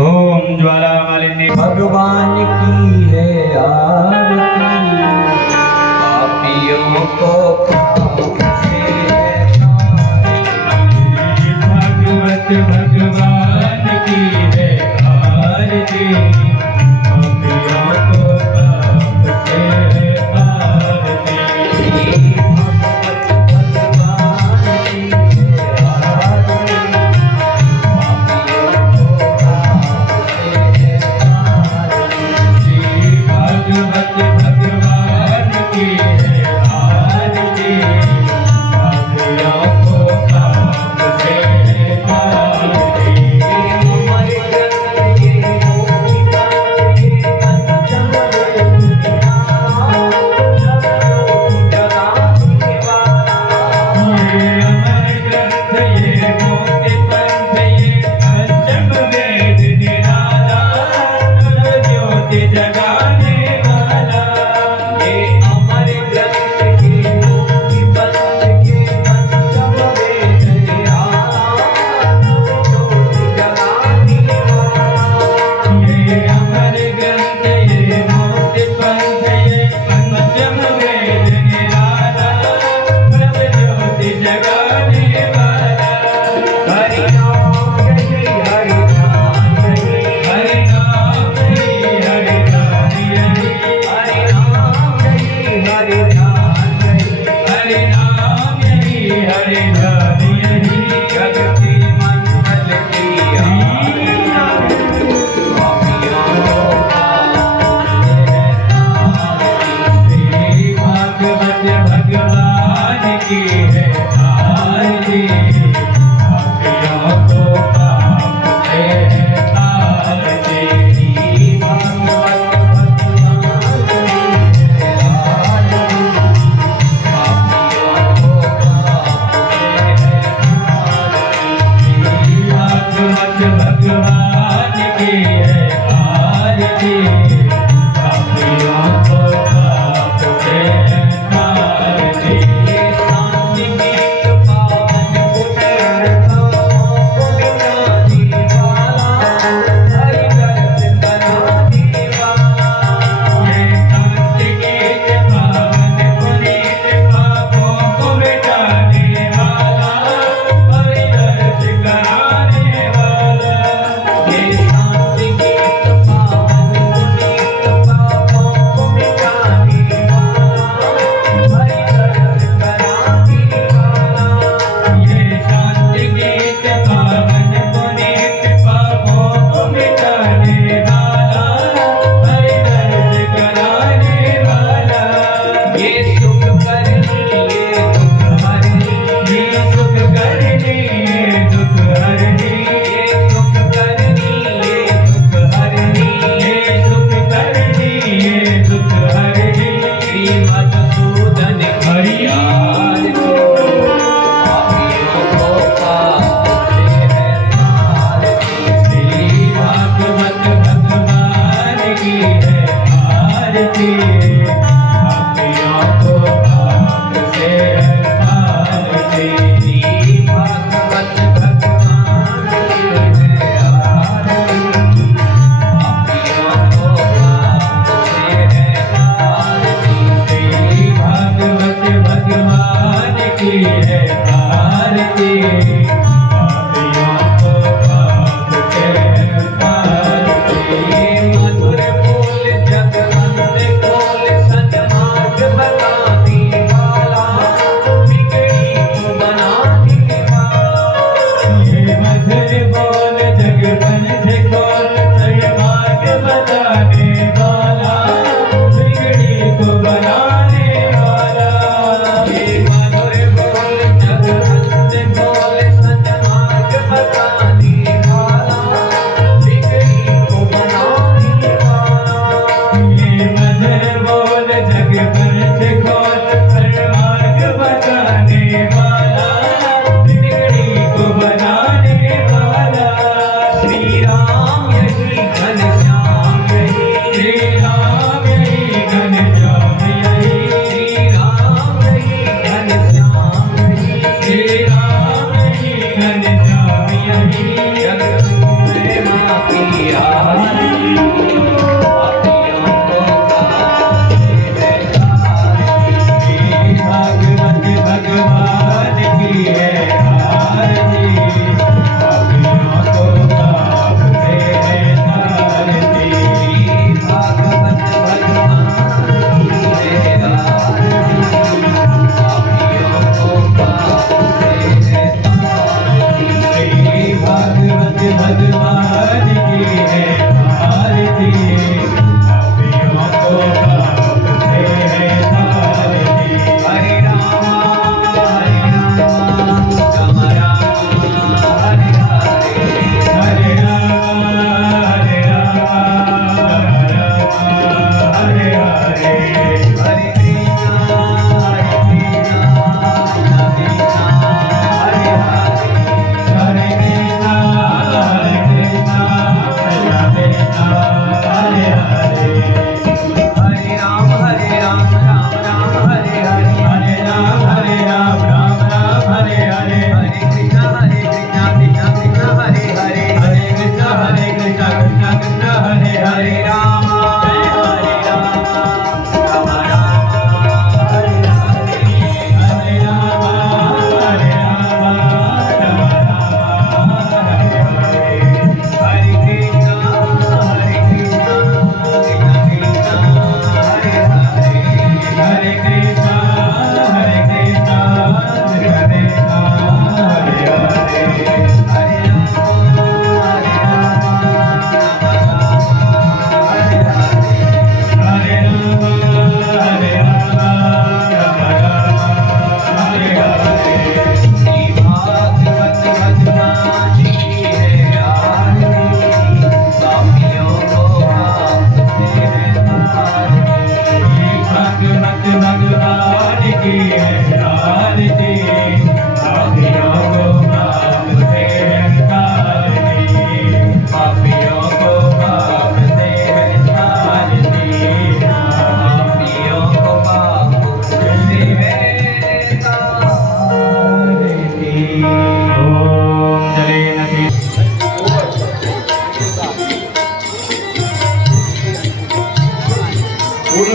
ओम ज्वाला मालिनी भगवान की है आरती, पापियों को पाप से भागवत भगवान की है आरती, पापियों को पाप से आरती।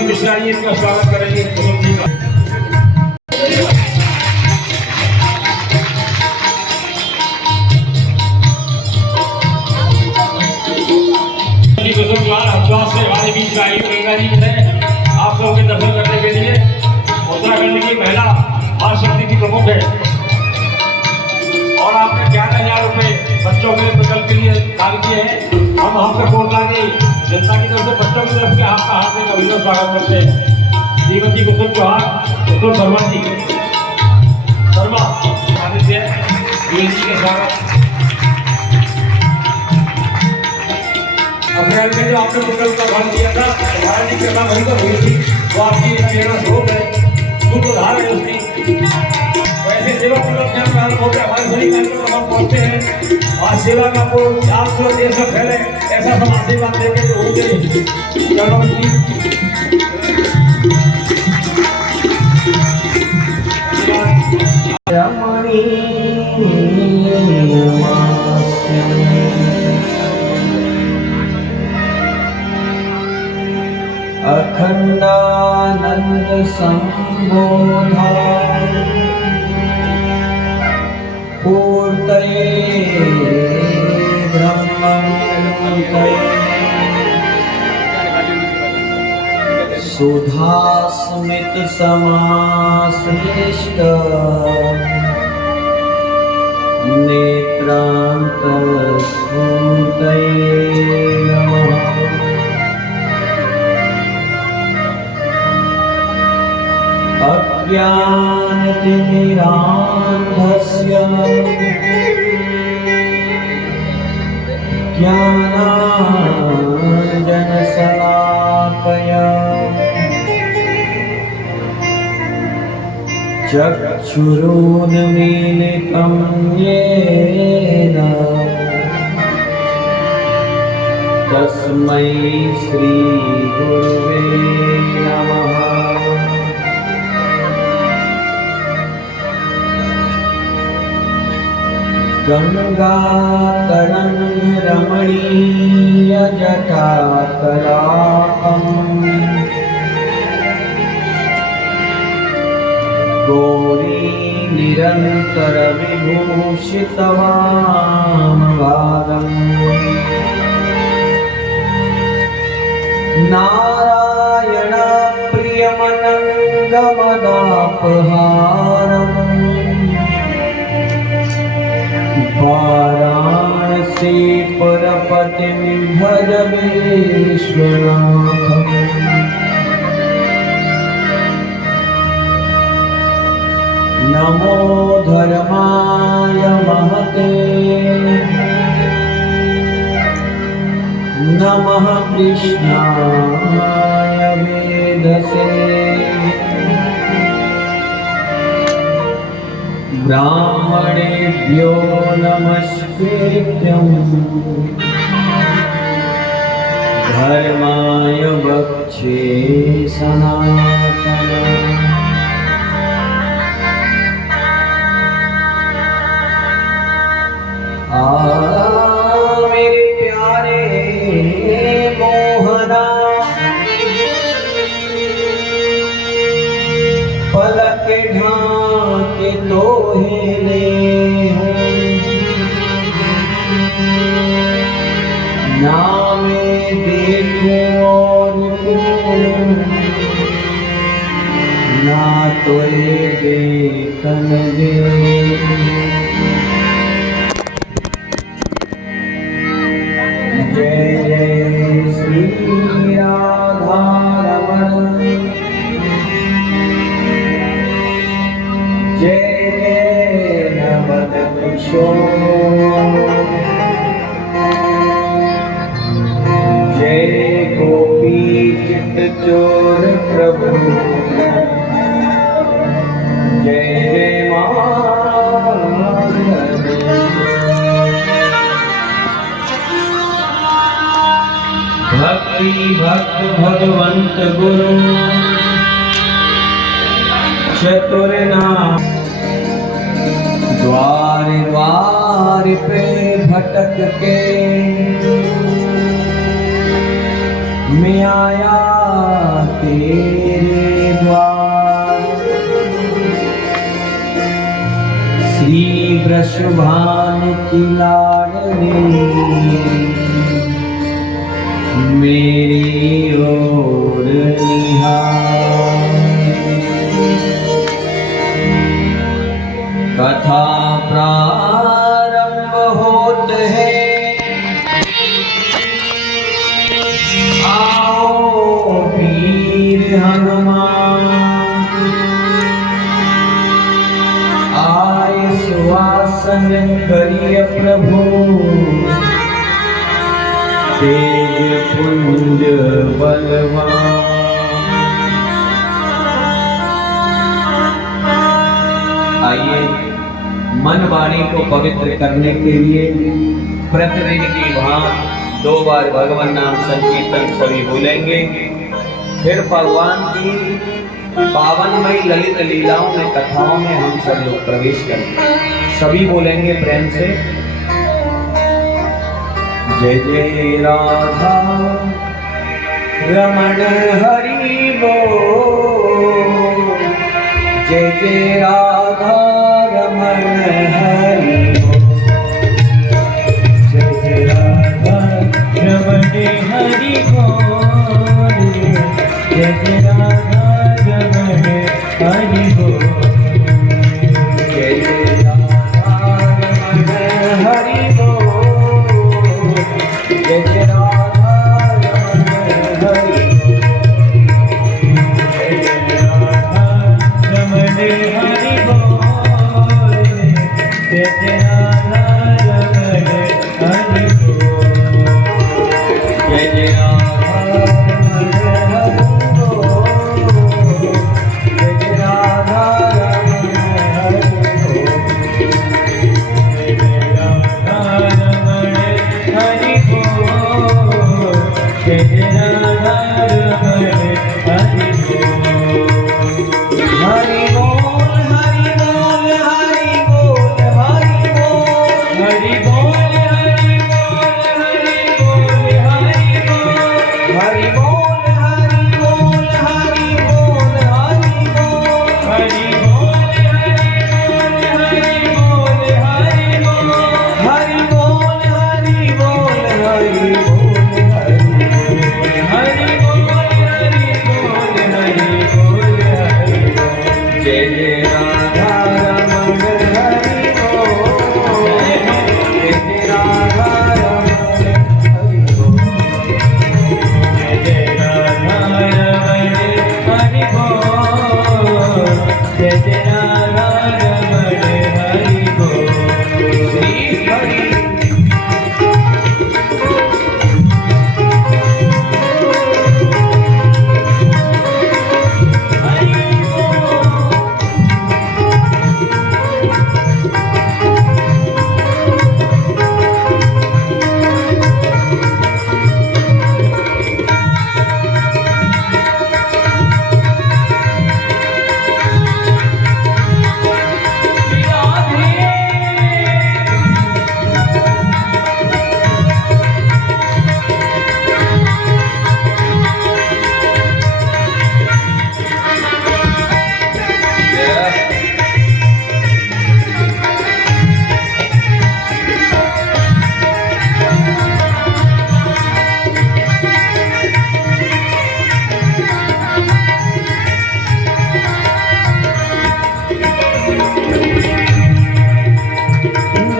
मिश्रा जी इनका स्वागत करेंगे कुसुम जी का। कुसुम कुमार हरिद्वार से हमारे बीच में आई गंगा जी है आप लोगों के दर्शन करने के लिए। उत्तराखंड की महिला महाशक्ति की प्रमुख है और आपने 11,000 रुपये बच्चों के प्रकल्प के लिए दान किए हैं। हम वहाँ पे कोटला की जनता की तरफ से बच्चों की तरफ से आपका हार्दिक अभिनव स्वागत करते हैं। श्रीमती कुसुम चौहान कुसुम शर्मा जी शर्मा आदित्य जी के स्वागत। अप्रैल में जो आपने प्रकल्प का दान किया था महाराज जी कृपा भरी तो हुई थी वो आपकी प्रेरणा स्रोत है सूत्रधार है उसकी। ऐसे सेवा प्रकल्प यहाँ प्रारंभ होते हमारे सभी कार्यक्रम हम पहुँचते हैं और सेवा का पूरे देश में फैले ऐसा सब आशीर्वाद देंगे जो होंगे चलो अखंडानंद संबोधा पूर्तये ब्रह्मण्यमूर्तये सुधास्मित समाश्लिष्ट नेत्रांत स्फूर्तये नमः। अज्ञानतिमिरान्धस्य ज्ञानाञ्जनशलाकया चक्षुरुन्मीलितं येन तस्मै श्रीगुरुवे नमः। गंगातरं रमणीयजटाकलापम् गौरी निरन्तरविभूषितवामवादम् नारायणप्रियमनङ्गमदापहारम् वाराणसी परपतिं भज विश्वनाथम्। नमो धर्माय महते नमः कृष्णाय वेदसे ब्राह्मणेभ्यो नमस्कृत्यं धर्माय वक्षे सनातनम्। मेरे प्यारे मोहना पलक ढाके तोहेले ना मैं देखूं और ना तोए देखन दे। जय जय श्री राधा रमण जय जय नवद किशोर जय गोपी चित चोर प्रभु जय जय भक्ति भक्त भगवंत गुरु चतुर नाम द्वार द्वार पे भटक के मैं आया तेरे जशभान की लाडली मेरी ओर निहारे। कथा प्रारंभ होत है, आओ वीर हनुमान, आए सुवासन करिय प्रभु, तेज पुंज बलवान। आइए मन वाणी को पवित्र करने के लिए प्रतिदिन की भांति 2 बार भगवान नाम संकीर्तन सभी बोलेंगे। फिर भगवान की पावनमयी ललित लीलाओं में, कथाओं में हम सब लोग प्रवेश करेंगे। सभी बोलेंगे प्रेम से, जय जय राधा रमण हरि बोल, जय जय राधा रमण हरि बोल, जय जय राधा रमण हरि बोल, जय जय राधा रमण हरि बोल, जय जय राधा रमण हरि बोल, जय जय राधा रमण हरि बोल, जय जय राधा रमण हरि बोल, जय जय राधा रमण हरि बोल, जय जय राधा रमण हरि बोल, जय जय राधा रमण हरि बोल, जय जय राधा रमण हरि बोल, जय जय राधा रमण हरि बोल। हरि बोल हरि बोल हरि बोल हरि बोल, हरि बोल हरि बोल हरि बोल हरि बोल, हरि बोल हरि बोल हरि बोल हरि बोल, हरि बोल हरि बोल हरि बोल हरि बोल, हरि बोल हरि बोल हरि बोल, हरि बोल हरि बोल हरि बोल हरि बोल, जय जय राधा रमण हरि बोल, जय जय राधा रमण हरि बोल, जय जय राधा रमण हरि बोल, जय जय राधा रमण हरि बोल। श्री हरि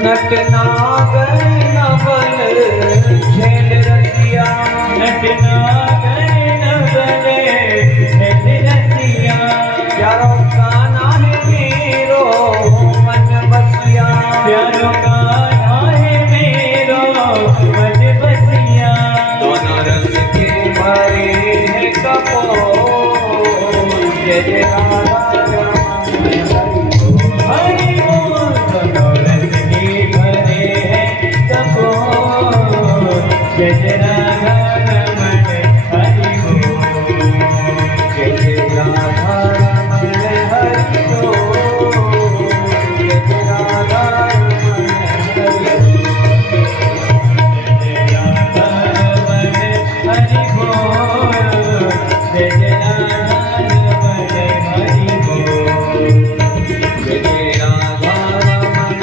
नट नागर नवल झेल रसिया, नट नागर नवल झेल रसिया, प्यारो गाना है मेरो मन बसिया, प्यारो गाना है मेरो मन बसिया, दोनों रस के भरे हैं कपोल, जय जय राधा रमण हरि बोल, दोनों रस के भरे हैं कपोल, जय जय राधा रमण हरि बोल, जय जय राधा रमण हरि बोल, जय जय राधा रमण हरि बोल, जय जय राधा रमण हरि बोल, जय जय राधा रमण हरि बोल, जय जय राधा रमण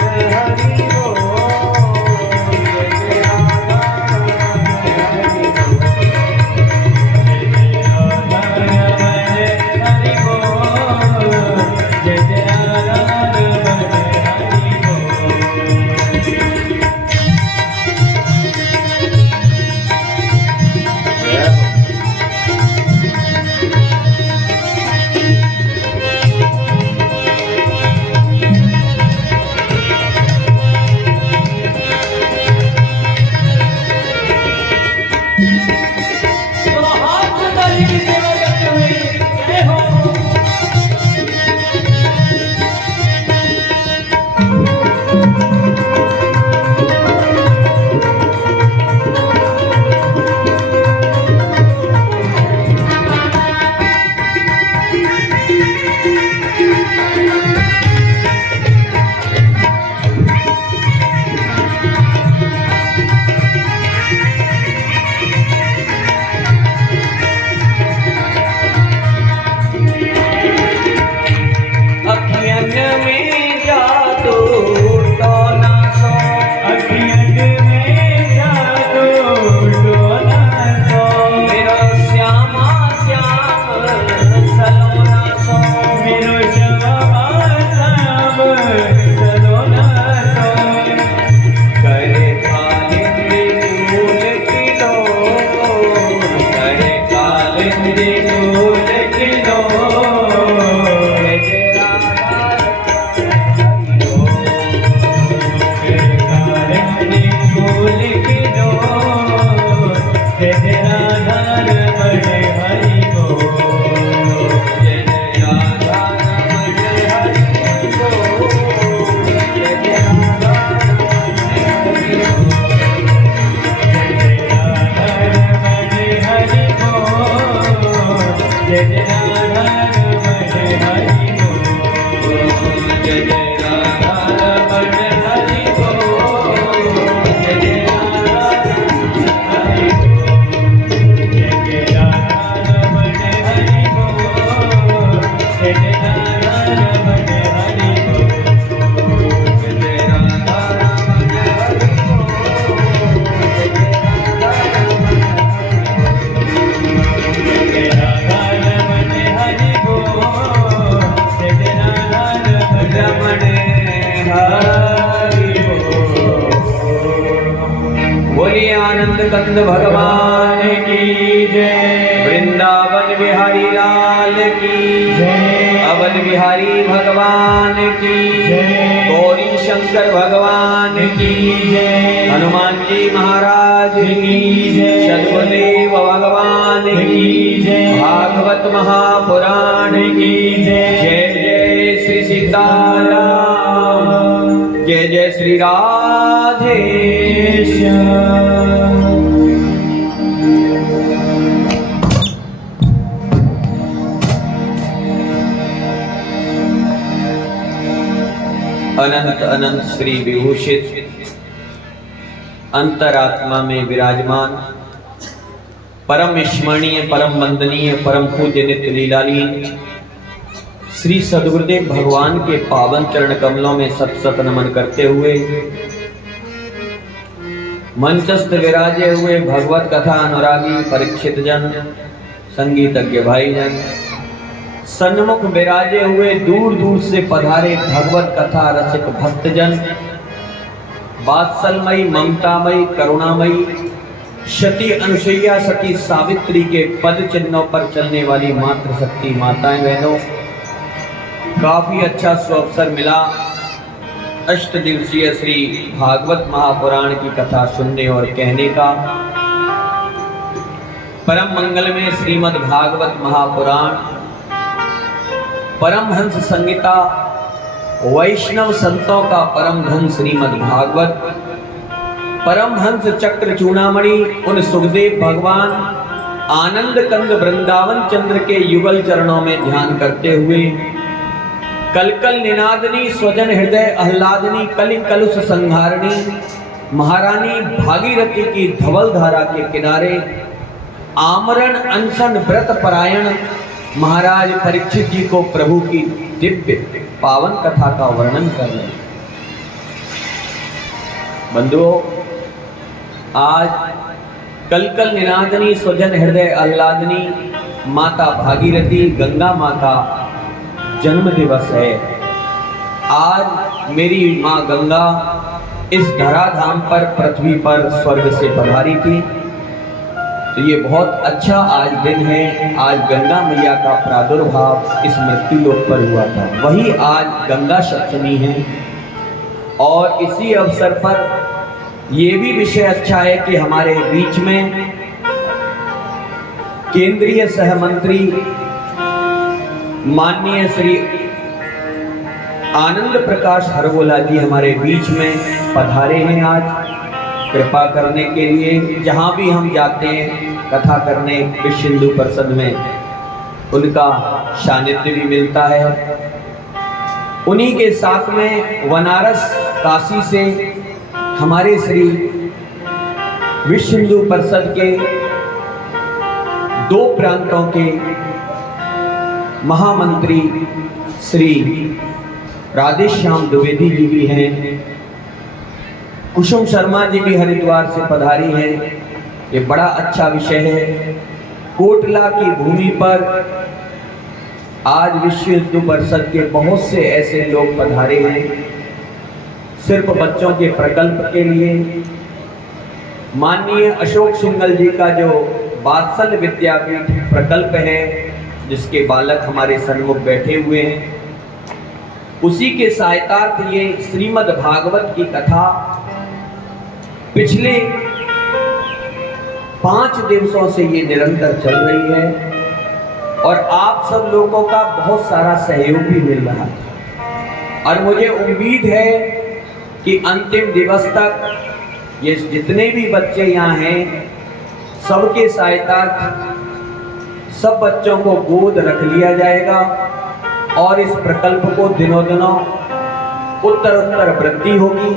तो हाथ से ताली की सेवा करते हुए जय हो। कंद भगवान की जय। वृंदावन बिहारी लाल की जय। अवध बिहारी भगवान की जय। गौरी शंकर भगवान की जय। हनुमान जी महाराज की जय। सद्गुरुदेव भगवान की जय। भागवत महापुराण की जय। जय जय श्री सीताराम, जय जय श्री राधे श्याम। अनंत अनंत श्री विभूषित अंतरात्मा में विराजमान परम स्मरणीय, परम वंदनीय, परम पूज्य नित्य लीलालीन श्री सद्गुरुदेव भगवान के पावन चरण कमलों में सत सत नमन करते हुए मंचस्थ विराजे हुए भगवत कथा अनुरागी परीक्षित जन, संगीतज्ञ भाई जन, सन्मुख विराजे हुए दूर दूर से पधारे भगवत कथा रसिक भक्तजन, वात्सलमयी, ममतामयी, करुणामयी, सती अनुसुईया, सती सावित्री के पद चिन्हों पर चलने वाली मातृ शक्ति माताएं बहनों, काफी अच्छा सुअवसर मिला अष्ट दिवसीय श्री भागवत महापुराण की कथा सुनने और कहने का। परम मंगल में श्रीमद् भागवत महापुराण, परमहंस संहिता, वैष्णव संतों का परम धन श्रीमद् भागवत, परमहंस चक्र चूड़ामणि उन सुखदेव भगवान आनंद कंद वृंदावन चंद्र के युगल चरणों में ध्यान करते हुए कलकल निनादनी स्वजन हृदय आह्लादनी कलि कलुष संहारणी महारानी भागीरथी की धवल धारा के किनारे आमरण अनशन व्रत परायण महाराज परीक्षित जी को प्रभु की दिव्य पावन कथा का वर्णन कर रहे हैं। बंधुओं, आज कलकल निनादनी स्वजन हृदय आह्लादनी माता भागीरथी गंगा माँ का जन्म दिवस है। आज मेरी माँ गंगा इस धराधाम पर पृथ्वी पर स्वर्ग से पधारी थी, तो ये बहुत अच्छा आज दिन है। आज गंगा मैया का प्रादुर्भाव इस मृत्यु लोक पर हुआ था, वही आज गंगा सप्तमी है। और इसी अवसर पर ये भी विषय अच्छा है कि हमारे बीच में केंद्रीय सहमंत्री माननीय श्री आनंद प्रकाश हरवोला जी हमारे बीच में पधारे हैं आज कृपा करने के लिए। जहाँ भी हम जाते हैं कथा करने विश्व हिंदू परिषद में, उनका सानिध्य भी मिलता है। उन्हीं के साथ में बनारस काशी से हमारे श्री विश्व हिंदू परिषद के दो प्रांतों के महामंत्री श्री राधेश्याम द्विवेदी जी भी हैं। कुसुम शर्मा जी भी हरिद्वार से पधारी हैं। ये बड़ा अच्छा विषय है। कोटला की भूमि पर आज विश्व हिंदू परिषद के बहुत से ऐसे लोग पधारे हैं सिर्फ बच्चों के प्रकल्प के लिए। माननीय अशोक सिंघल जी का जो वात्सल्य विद्यापीठ प्रकल्प है, जिसके बालक हमारे सन्मुख बैठे हुए हैं, उसी के सहायतार्थ ये श्रीमद् भागवत की कथा पिछले 5 दिवसों से ये निरंतर चल रही है और आप सब लोगों का बहुत सारा सहयोग भी मिल रहा है। और मुझे उम्मीद है कि अंतिम दिवस तक ये जितने भी बच्चे यहाँ हैं, सबके सहायतार्थ सब बच्चों को गोद रख लिया जाएगा और इस प्रकल्प को दिनों दिनों उत्तर उत्तर वृद्धि होगी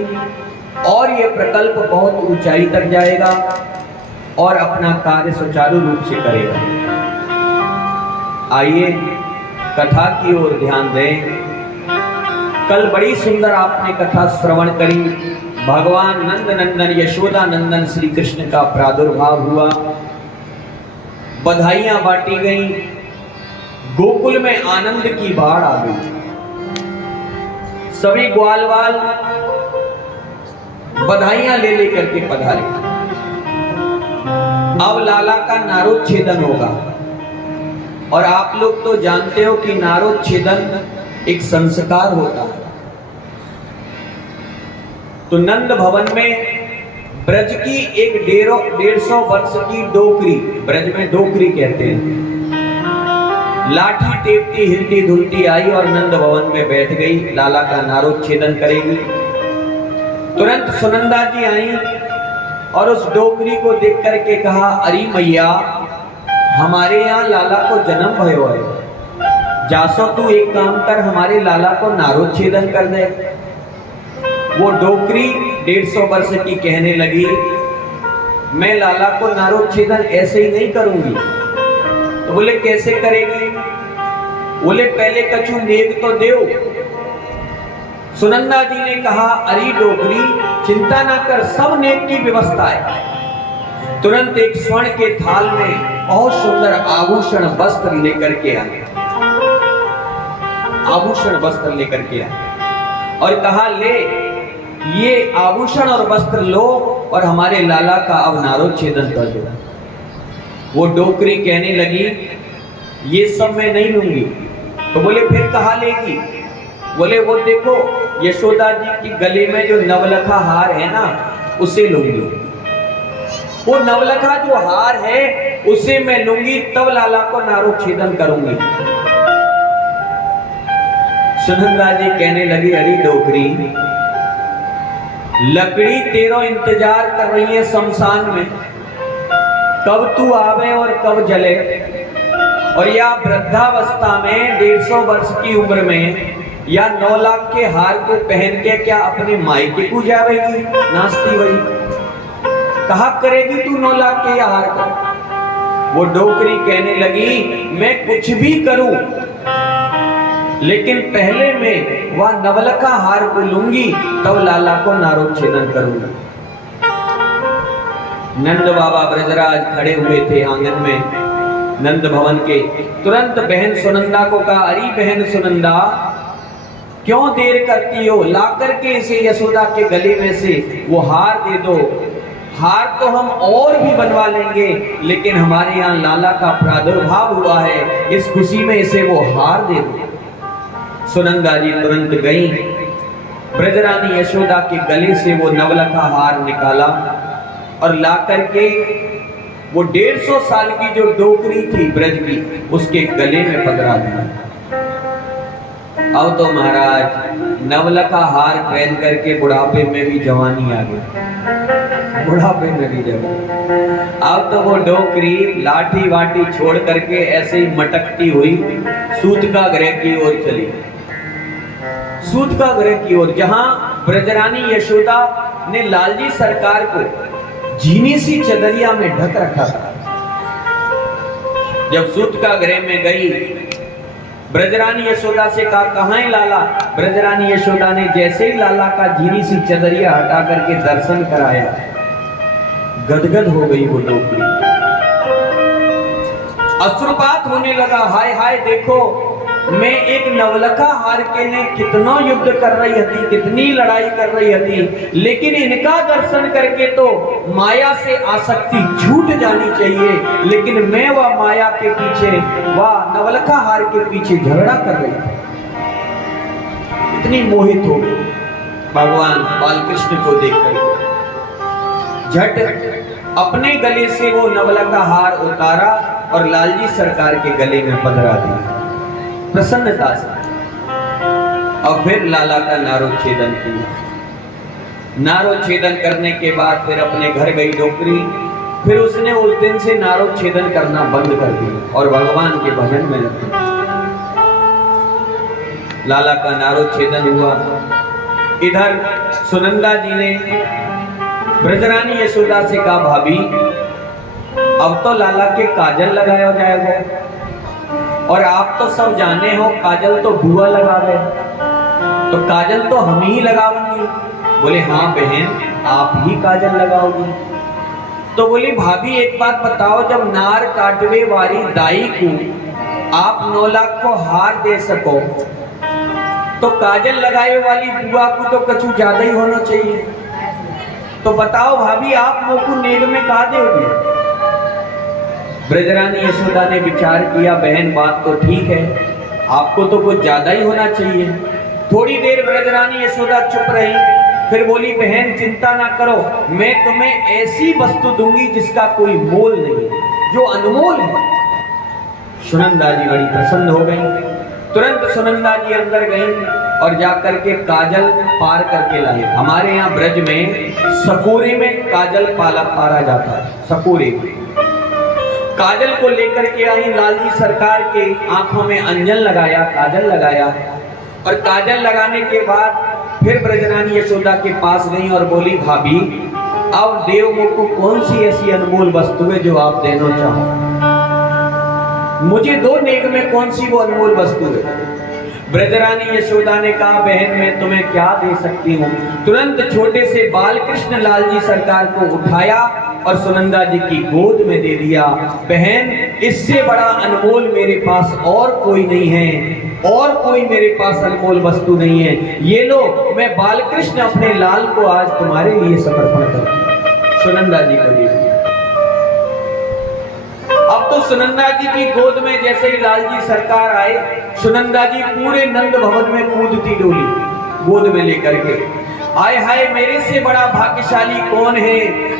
और ये प्रकल्प बहुत ऊंचाई तक जाएगा और अपना कार्य सुचारू रूप से करेगा। आइए कथा की ओर ध्यान दें। कल बड़ी सुंदर आपने कथा श्रवण करी। भगवान नंद नंदन यशोदा नंदन श्री कृष्ण का प्रादुर्भाव हुआ, बधाइयां बांटी गईं, गोकुल में आनंद की बाढ़ आ गई। सभी ग्वालवाल बधाइयां ले लेकर के पधारे। अब लाला का नारोच्छेदन होगा और आप लोग तो जानते हो कि नारोच्छेदन एक संस्कार होता है। तो नंद भवन में ब्रज की एक 150 वर्ष की डोकरी, ब्रज में डोकरी कहते हैं, लाठी टेपती हिलती धुलती आई और नंद भवन में बैठ गई। लाला का नारोच्छेदन करेगी। तुरंत सुनंदा जी आई और उस डोकरी को देख करके कहा, अरे मैया, हमारे यहाँ लाला को जन्म भयो है, जासो तू एक काम कर, हमारे लाला को नारोच्छेदन कर दे। वो डोकरी 150 वर्ष की कहने लगी, मैं लाला को नारोच्छेदन ऐसे ही नहीं करूंगी। तो बोले कैसे करेगी? बोले पहले कछु नेग तो देव। सुनंदा जी ने कहा, अरे डोकरी, चिंता ना कर, सब नेग की व्यवस्था है। तुरंत एक स्वर्ण के थाल में बहुत सुंदर आभूषण वस्त्र लेकर के आए, आभूषण वस्त्र लेकर के आए और कहा, ले ये आभूषण और वस्त्र लो और हमारे लाला का अब नारोच्छेदन कर दो। वो डोकरी कहने लगी, ये सब मैं नहीं लूंगी। तो बोले फिर कहाँ लेगी? बोले वो देखो यशोदा जी की गले में जो नवलखा हार है ना, उसे लूंगी। वो नवलखा जो हार है उसे मैं लूंगी, तब लाला को नारोच्छेदन करूंगी। सुनंदा जी कहने लगी, अरे डोकरी, लकड़ी तेरो इंतजार कर रही है शमशान में, कब तू आवे और कब जले। और या वृद्धावस्था में 150 वर्ष की उम्र में या 9 लाख के हार को पहन के क्या अपने मायके को जावेगी? नास्ती वही कहा करेगी तू 9 लाख के हार को। वो डोकरी कहने लगी, मैं कुछ भी करूं, लेकिन पहले मैं वह नवलखा हार को लूंगी, तब लाला को नारोच्छेदन करूंगा। नंद बाबा ब्रजराज खड़े हुए थे आंगन में नंद भवन के। तुरंत बहन सुनंदा को कहा, अरे बहन सुनंदा, क्यों देर करती हो? ला करके इसे यशोदा के गले में से वो हार दे दो। हार तो हम और भी बनवा लेंगे, लेकिन हमारे यहाँ लाला का प्रादुर्भाव हुआ है, इस खुशी में इसे वो हार दे दो। सुनंदा जी तुरंत गई, ब्रजरानी यशोदा के गले से वो नवलखा हार निकाला और ला करके वो 150 साल की जो डोकरी थी ब्रज की, उसके गले में पकड़ा दिया। अब तो महाराज नवलखा हार पहन करके बुढ़ापे में भी जवानी आ गई, बुढ़ापे में भी जवानी। अब तो वो डोकरी लाठी वाठी छोड़ करके ऐसे ही मटकती हुई सूतका गृह की ओर चली, सूतका गृह की ओर, जहां ब्रजरानी यशोदा ने लालजी सरकार को झीनी सी चदरिया में ढक रखा था। जब सूतका गृह में गई, ब्रजरानी यशोदा से कहा कहां है लाला। ब्रजरानी यशोदा ने जैसे ही लाला का झीनी सी चदरिया हटा करके दर्शन कराया, गदगद हो गई वो डोकरी, अश्रुपात होने लगा। हाय हाय, देखो मैं एक नवलखा हार के ने कितना युद्ध कर रही थी, कितनी लड़ाई कर रही थी, लेकिन इनका दर्शन करके तो माया से आसक्ति छूट जानी चाहिए, लेकिन मैं वह माया के पीछे, वह नवलखा हार के पीछे झगड़ा कर रही थी। इतनी मोहित हो गई भगवान बालकृष्ण को देखकर, झट अपने गले से वो नवलखा हार उतारा और लालजी सरकार के गले में पधरा दिया प्रसन्नता से। और फिर लाला का नारोच्छेदन किया। नारोच्छेदन करने के बाद फिर अपने घर गई डोकरी। फिर उसने उस दिन से नारोच्छेदन करना बंद कर दिया और भगवान के भजन में लग गई। लाला का नारोच्छेदन हुआ। इधर सुनंदा जी ने ब्रजरानी यशोदा से कहा, भाभी अब तो लाला के काजल लगाया जाएगा, और आप तो सब जाने हो काजल तो बुआ लगावे, तो काजल तो हम ही लगाऊंगी। बोले हाँ बहन, आप ही काजल लगाओगी। तो बोली भाभी एक बात बताओ, जब नार काटवे वाली दाई को आप 9 लाख को हार दे सको, तो काजल लगाए वाली बुआ को तो कछु ज्यादा ही होना चाहिए। तो बताओ भाभी, आप मोकू नेग में कहा दोगे। ब्रजरानी यशोदा ने विचार किया, बहन बात तो ठीक है, आपको तो कुछ ज्यादा ही होना चाहिए। थोड़ी देर ब्रजरानी यशोदा चुप रही, फिर बोली बहन चिंता ना करो, मैं तुम्हें ऐसी वस्तु दूंगी जिसका कोई मोल नहीं, जो अनमोल है। सुनंदा जी बड़ी प्रसन्न हो गई। तुरंत सुनंदा जी अंदर गई और जाकर के काजल पार करके लाई। हमारे यहाँ ब्रज में सकोरे में काजल पारा जाता है, सकोरे काजल को लेकर के आई। लालजी सरकार के आंखों में अंजन लगाया, काजल लगाया, और काजल लगाने के बाद फिर ब्रजरानी यशोदा के पास गई और बोली भाभी अब देव को कौन सी ऐसी अनमोल वस्तु है जो आप देना चाहो, मुझे दो नेग में कौन सी वो अनमोल वस्तु है। ब्रजरानी यशोदा ने कहा बहन मैं तुम्हें क्या दे सकती हूँ। तुरंत छोटे से बालकृष्ण लालजी सरकार को उठाया और सुनंदा जी की गोद में दे दिया। बहन इससे बड़ा अनमोल मेरे पास और कोई नहीं है, और कोई मेरे पास अनमोल वस्तु नहीं है। ये लो, मैं बालकृष्ण अपने लाल को आज तुम्हारे लिए समर्पण करती हूं। सुनंदा जी को दे दिया। अब तो सुनंदा जी की गोद में जैसे ही लालजी सरकार आए, सुनंदा जी पूरे नंद भवन में कूदती डोली गोद में लेकर के। आय हाय, मेरे से बड़ा भाग्यशाली कौन है,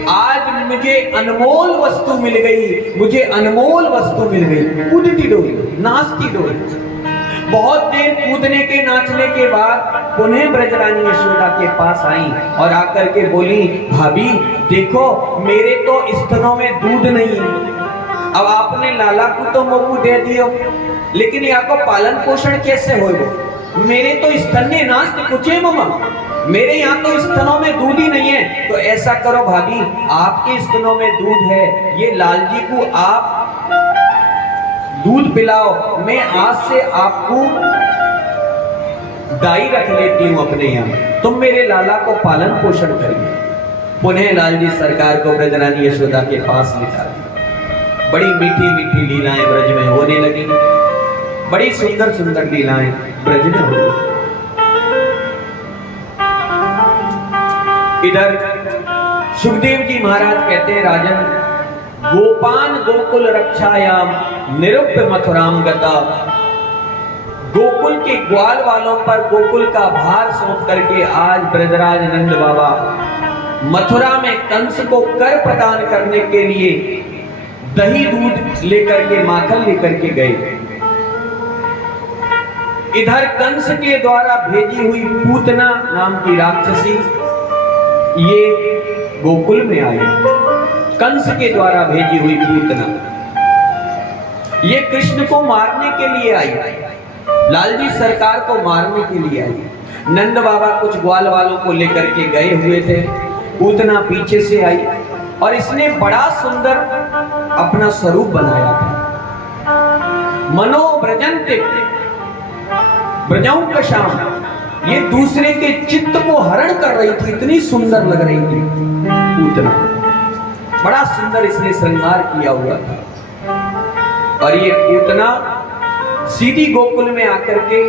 आज मुझे अनमोल वस्तु मिल गई, मुझे अनमोल वस्तु मिल गई। कूदती डोली, नाचती डोली। बहुत देर कूदने के नाचने के बाद पुनः ब्रजरानी यशोदा के पास आई और आकर के बोली भाभी देखो मेरे तो स्तनों में दूध नहीं है, अब आपने लाला को तो मोकू दे दियो, लेकिन यहाँ को पालन पोषण कैसे होगा। मेरे तो स्तन्य नास्त कुचे ममा, मेरे यहाँ तो स्तनों में दूध ही नहीं है। तो ऐसा करो भाभी, आपके स्तनों में दूध है, ये लालजी को आप दूध पिलाओ, मैं आज से आपको दाई रख लेती हूँ अपने यहाँ, तुम मेरे लाला को पालन पोषण करिए। पुनः लालजी सरकार को ब्रजरानी यशोदा के पास लिखा दिया। बड़ी मीठी मीठी लीलाएं ब्रज में होने लगी, बड़ी सुंदर सुंदर लीलाएं ब्रज में हो गई। इधर सुखदेव जी महाराज कहते हैं राजन, गोपान गोकुल रक्षायाम निरुप्य मथुराम गता। गोकुल के ग्वाल वालों पर गोकुल का भार सौंप करके आज ब्रजराज नंद बाबा मथुरा में कंस को कर प्रदान करने के लिए दही दूध लेकर के, माखन लेकर के गए। इधर कंस के द्वारा भेजी हुई पूतना नाम की राक्षसी ये गोकुल में आई। कंस के द्वारा भेजी हुई पूतना ये कृष्ण को मारने के लिए आई, लालजी सरकार को मारने के लिए आई। नंद बाबा कुछ ग्वाल वालों को लेकर के गए हुए थे। पूतना पीछे से आई और इसने बड़ा सुंदर अपना स्वरूप बनाया था। मनोव्रजंते ब्रजाओं का श्याम, ये दूसरे के चित्त को हरण कर रही थी, इतनी सुंदर लग रही थी पूतना। बड़ा सुंदर इसने श्रृंगार किया हुआ था। और ये पूतना सीधी गोकुल में आकर के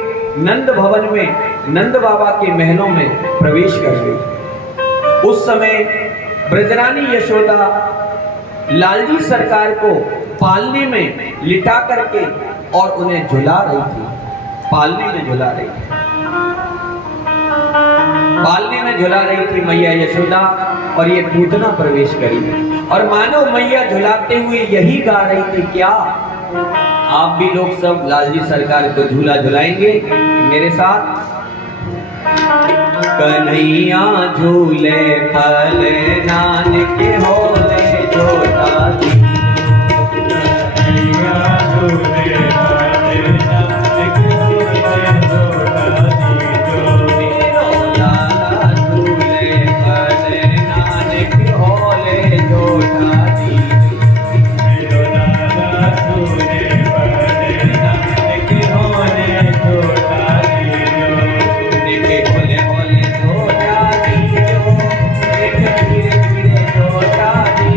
नंद भवन में, नंद बाबा के महलों में प्रवेश कर गई। उस समय ब्रजरानी यशोदा लालजी सरकार को पालने में लिटा करके और उन्हें झुला रही थी। पालने में झुला रही थी, पालने में झुला रही थी मैया यशोदा, और ये पूतना प्रवेश करी। और मानो मैया झुलाते हुए यही गा रही थी, क्या आप भी लोग सब लालजी सरकार को झूला झुलाएंगे मेरे साथ? कन्हैया झूले पल नानक होले छोटा दी, कन्हैया झूले पल नानक होले छोटा दी, मेरो लाला झूले पल नानक होले छोटा दी, मेरो लाला झूले पल नानक होले छोटा दी, देखे होले होले छोटा दी, देखे धीरे धीरे छोटा दी,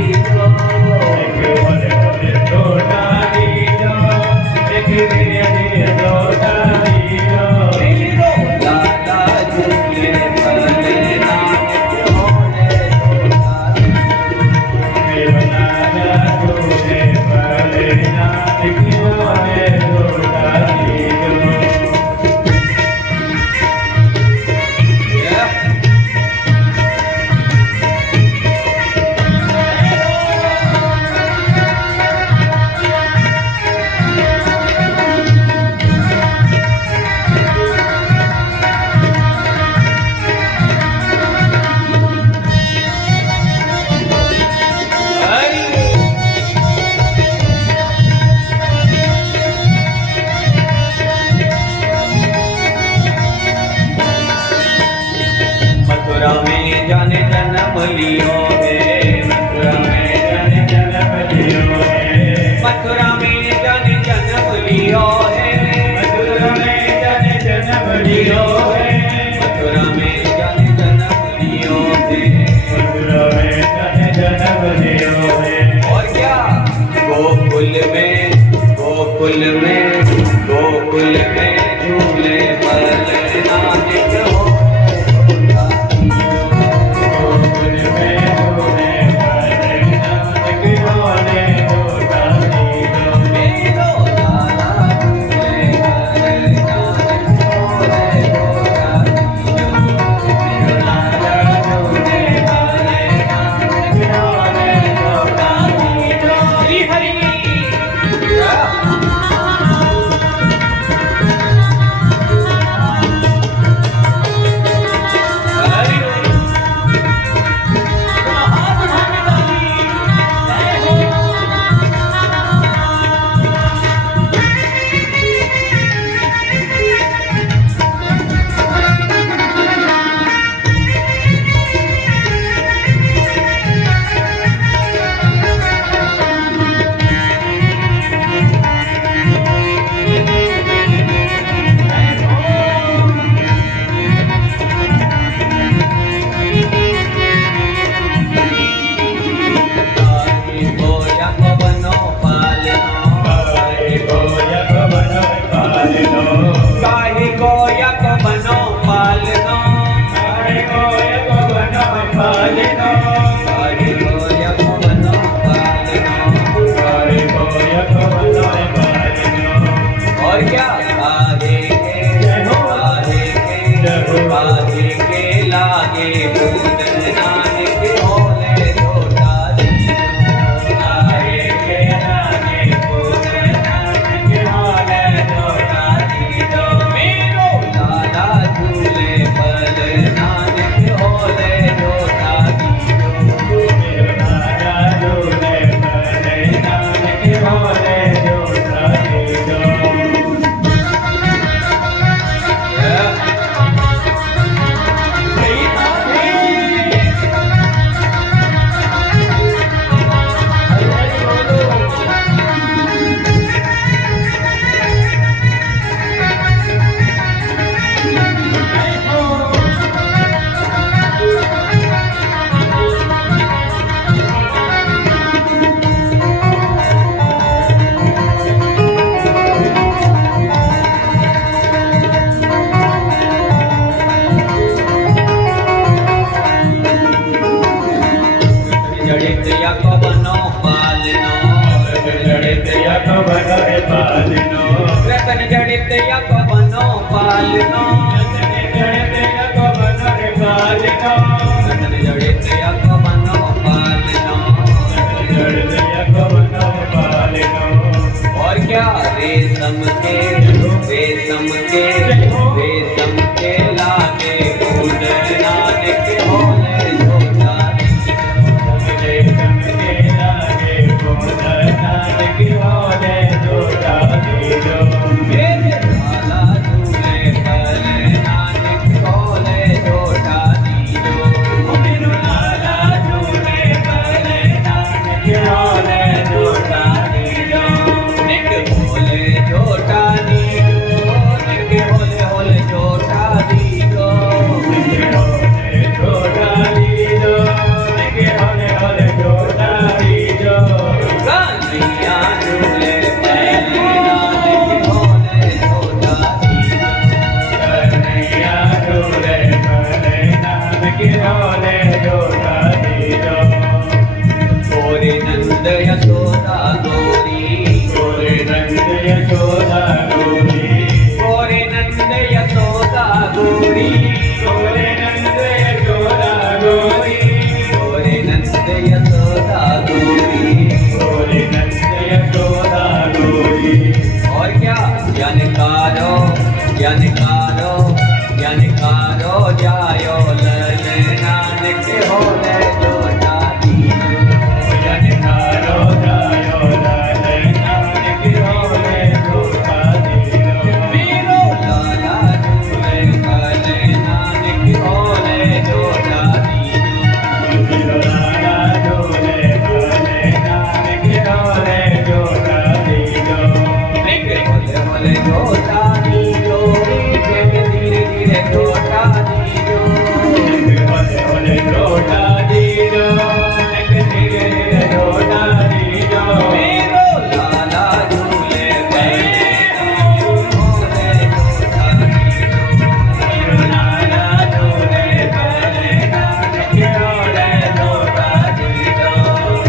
पालनो जड़ते अगमन रे पालनो रतन जड़ते अगमन पालनो जड़ते अगमन पालनो और क्या रेशम के लागे फूल नानक होले झोला रेशम के लागे फूल नानक होले झोला दीजो मेरे लाला झूले पर नानक होले झोला दीजो मेरे लाला झूले पर नानक होले झोला दीजो निक होले झोला दीजो निक होले होले झोला दीजो कन्हैया झूले पर नानक होले झोला दीजो गोरे नंद यशोदा गोरी गोरे नंद यशोदा गोरी गोरे नंद यशोदा गोरी गोरे नंद यशोदा गोरी और क्या ज्ञानकारो जायो ललन नानक होले झोला मेरो लाला झूले पर नानक होले झोला निक होले होले झोला दीजो धीरे धीरे झोला दीजो मेरो लाला झूले पर नानक होले झोला दीजो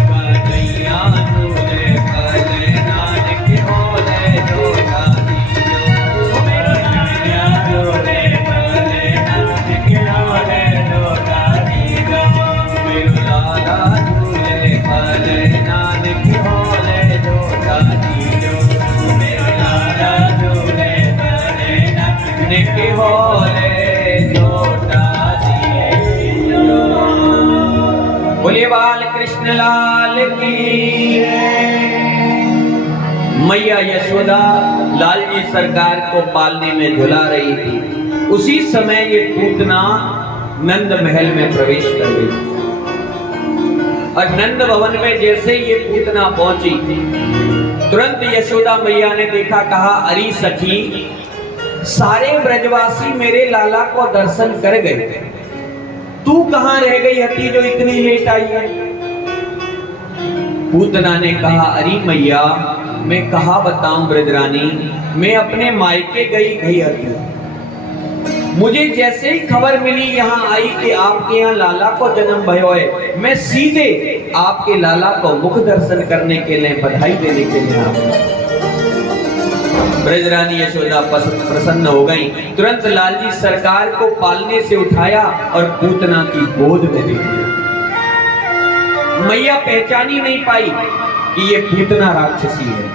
कन्हैया झूले पर नानक होले झोला मेरो लाला झूले पर नानक होले झोला दीजो नानक होले झोला दीजो बोलिए बाल कृष्ण लाल की मैया यशोदा लाल जी सरकार को पालने में झुला रही थी। उसी समय ये पूतना नंद महल में प्रवेश कर गई और नंद भवन में जैसे ये पूतना पहुंची तुरंत यशोदा मैया ने देखा, कहा अरे सखी सारे ब्रजवासी मेरे लाला को दर्शन कर गए, तू कहां रह गई हती जो इतनी लेट आई है। पूतना ने कहा अरे मैया मैं कहा बताऊं ब्रजरानी, मैं अपने मायके गई हती, मुझे जैसे ही खबर मिली यहाँ आई कि आपके यहाँ लाला को जन्म भयो है, मैं सीधे आपके लाला को मुख दर्शन करने के लिए बधाई देने के लिए आ गई। ब्रजरानी यशोदा प्रसन्न हो गई, तुरंत लालजी सरकार को पालने से उठाया और पूतना की गोद में दे दिया। मैया पहचानी नहीं पाई कि ये पूतना राक्षसी है।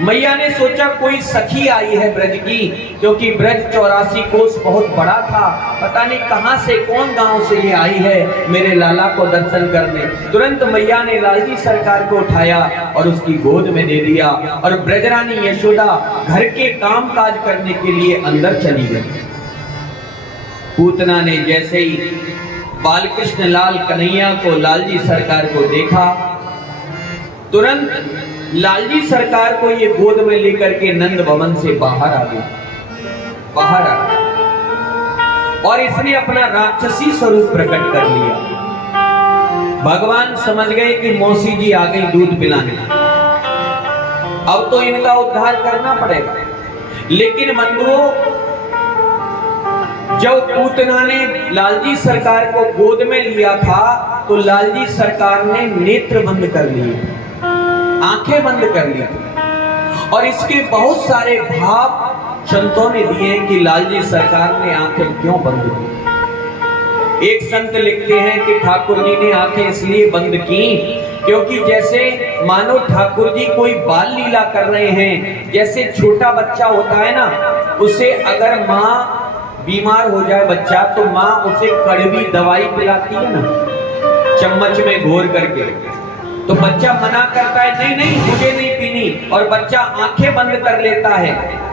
मैया ने सोचा कोई सखी आई है ब्रज की, क्योंकि ब्रज 84 कोस बहुत बड़ा था, पता नहीं कहां से कौन गांव से ये आई है मेरे लाला को दर्शन करने। तुरंत मैया ने लालजी सरकार को उठाया और उसकी गोद में दे दिया और ब्रजरानी यशोदा घर के काम काज करने के लिए अंदर चली गई। पूतना ने जैसे ही बालकृष्ण लाल कन्हैया को लालजी सरकार को देखा, तुरंत लालजी सरकार को ये गोद में लेकर के नंद भवन से बाहर आ गई और इसने अपना राक्षसी स्वरूप प्रकट कर लिया। भगवान समझ गए कि मौसी जी आ गई दूध पिलाने, अब तो इनका उद्धार करना पड़ेगा। लेकिन बंधुओं, जब पूतना ने लालजी सरकार को गोद में लिया था तो लालजी सरकार ने नेत्र बंद कर लिए, आंखें बंद कर ली और इसके बहुत सारे भाव संतों ने दिए हैं कि लालजी सरकार ने आंखें क्यों बंद की। एक संत लिखते हैं कि ठाकुर जी ने आंखें इसलिए बंद की क्योंकि जैसे मानो ठाकुर जी कोई बाल लीला कर रहे हैं। जैसे छोटा बच्चा होता है ना, उसे अगर माँ बीमार हो जाए बच्चा, तो माँ उसे कड़वी दवाई पिलाती है ना, चम्मच में घोर करके, तो बच्चा मना करता है नहीं नहीं मुझे नहीं पीनी, और बच्चा आंखें बंद कर लेता है।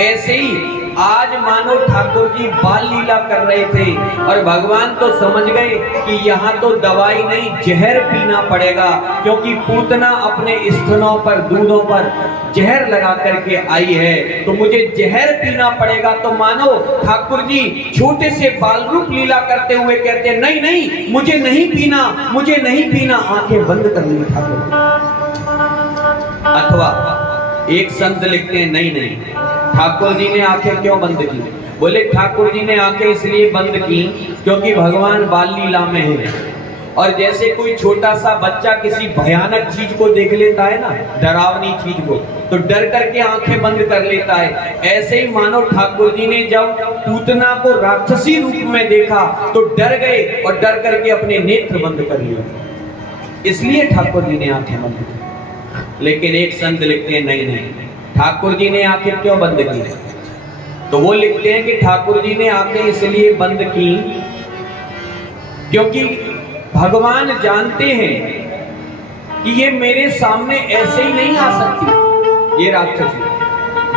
ऐसे ही आज मानो ठाकुर जी बाल लीला कर रहे थे और भगवान तो समझ गए कि यहाँ तो दवाई नहीं जहर पीना पड़ेगा, क्योंकि पूतना अपने स्तनों पर दूधों पर जहर लगा करके आई है, तो मुझे जहर पीना पड़ेगा। तो मानो ठाकुर जी छोटे से बाल रूप लीला करते हुए कहते नहीं नहीं मुझे नहीं पीना, मुझे नहीं पीना, आंखें बंद कर ली ठाकुर। अथवा एक संत लिखते हैं नहीं नहीं ठाकुर जी ने आंखें क्यों बंद की। बोले ठाकुर जी ने आंखें इसलिए बंद की क्योंकि भगवान बाल लीला में है। और जैसे कोई छोटा सा बच्चा किसी भयानक चीज को देख लेता है ना, डरावनी चीज को, तो डर करके आंखें बंद कर लेता है, ऐसे ही मानो ठाकुर जी ने जब पूतना को राक्षसी रूप में देखा तो डर गए और डर करके अपने नेत्र बंद कर लिए, इसलिए ठाकुर जी ने आंखें बंद की। लेकिन एक संत लिखते हैं नहीं नहीं ठाकुर जी ने आंखें क्यों बंद की। तो वो लिखते हैं कि ठाकुर जी ने आंखें इसलिए बंद की क्योंकि भगवान जानते हैं कि ये मेरे सामने ऐसे ही नहीं आ सकती, ये राक्षसी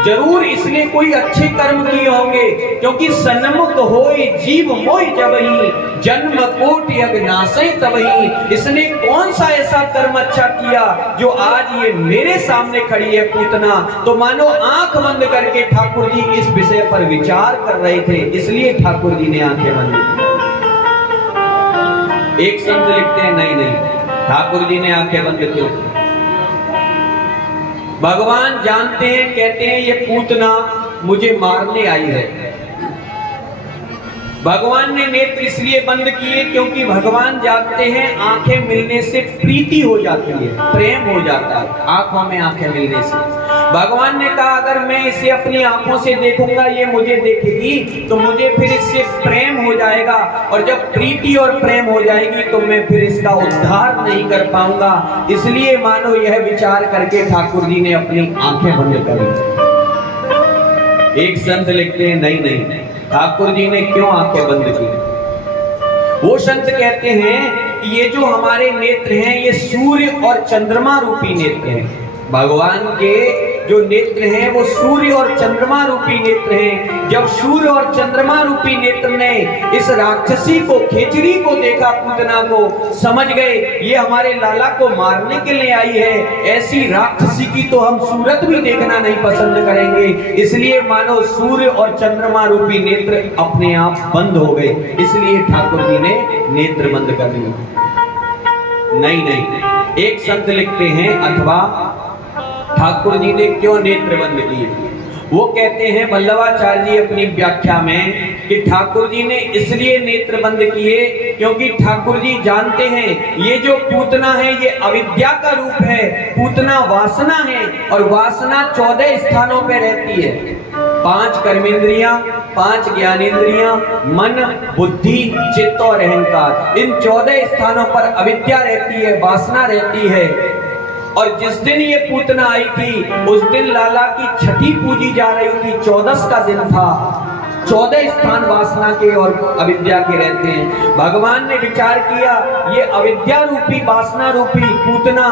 जरूर इसने कोई अच्छे कर्म किए होंगे, क्योंकि सन्मुख होए जीव मोहि जबहि, जन्म कोट यज्ञ नासै तबहि। इसने कौन सा ऐसा कर्म अच्छा किया जो आज ये मेरे सामने खड़ी है पूतना। तो मानो आंख बंद करके ठाकुर जी इस विषय पर विचार कर रहे थे, इसलिए ठाकुर जी ने आंखें बंद की। एक संत लिखते हैं नहीं नहीं ठाकुर जी ने आंखें बंद क्यों की। भगवान जानते हैं, कहते हैं ये पूतना मुझे मारने आई है। भगवान ने नेत्र इसलिए बंद किए क्योंकि भगवान जानते हैं आंखें मिलने से प्रीति हो जाती है, प्रेम हो जाता है आंखों में आंखें मिलने से। भगवान ने कहा अगर मैं इसे अपनी आंखों से देखूंगा, ये मुझे देखेगी, तो मुझे फिर इससे प्रेम हो जाएगा, और जब प्रीति और प्रेम हो जाएगी तो मैं फिर इसका उद्धार नहीं कर पाऊंगा। इसलिए मानो यह विचार करके ठाकुर जी ने अपनी आंखें बंद कर ली। एक संत लिखते हैं नहीं नहीं ठाकुर जी ने क्यों आंखें बंद की। वो संत कहते हैं कि ये जो हमारे नेत्र हैं ये सूर्य और चंद्रमा रूपी नेत्र हैं। भगवान के जो नेत्र हैं वो सूर्य और चंद्रमा रूपी नेत्र हैं। जब सूर्य और चंद्रमा रूपी नेत्र ने इस राक्षसी को, खेचरी को देखा, पूतना को, समझ गए ये हमारे लाला को मारने के लिए आई है, ऐसी राक्षसी की तो हम सूरत भी देखना नहीं पसंद करेंगे। इसलिए मानो सूर्य और चंद्रमा रूपी नेत्र अपने आप बंद हो गए, इसलिए ठाकुर जी ने नेत्र बंद कर दिए। नहीं नहीं एक संत लिखते हैं अथवा ठाकुर जी ने क्यों नेत्र बंद किए। वो कहते हैं वल्लभाचार्य जी अपनी व्याख्या में कि ठाकुर जी ने इसलिए नेत्र बंद किए क्योंकि ठाकुर जी जानते हैं ये जो पूतना है ये अविद्या का रूप है। पूतना वासना है और वासना 14 स्थानों पे रहती है। 5 कर्मेंद्रियां, 5 ज्ञानेंद्रियां, मन, बुद्धि, चित्त और अहंकार, इन 14 स्थानों पर अविद्या रहती है, वासना रहती है। और जिस दिन ये पूतना आई थी उस दिन लाला की छठी पूजी जा रही थी, 14 का दिन था। 14 स्थान वासना के और अविद्या के रहते हैं। भगवान ने विचार किया ये अविद्या रूपी, वासना रूपी पूतना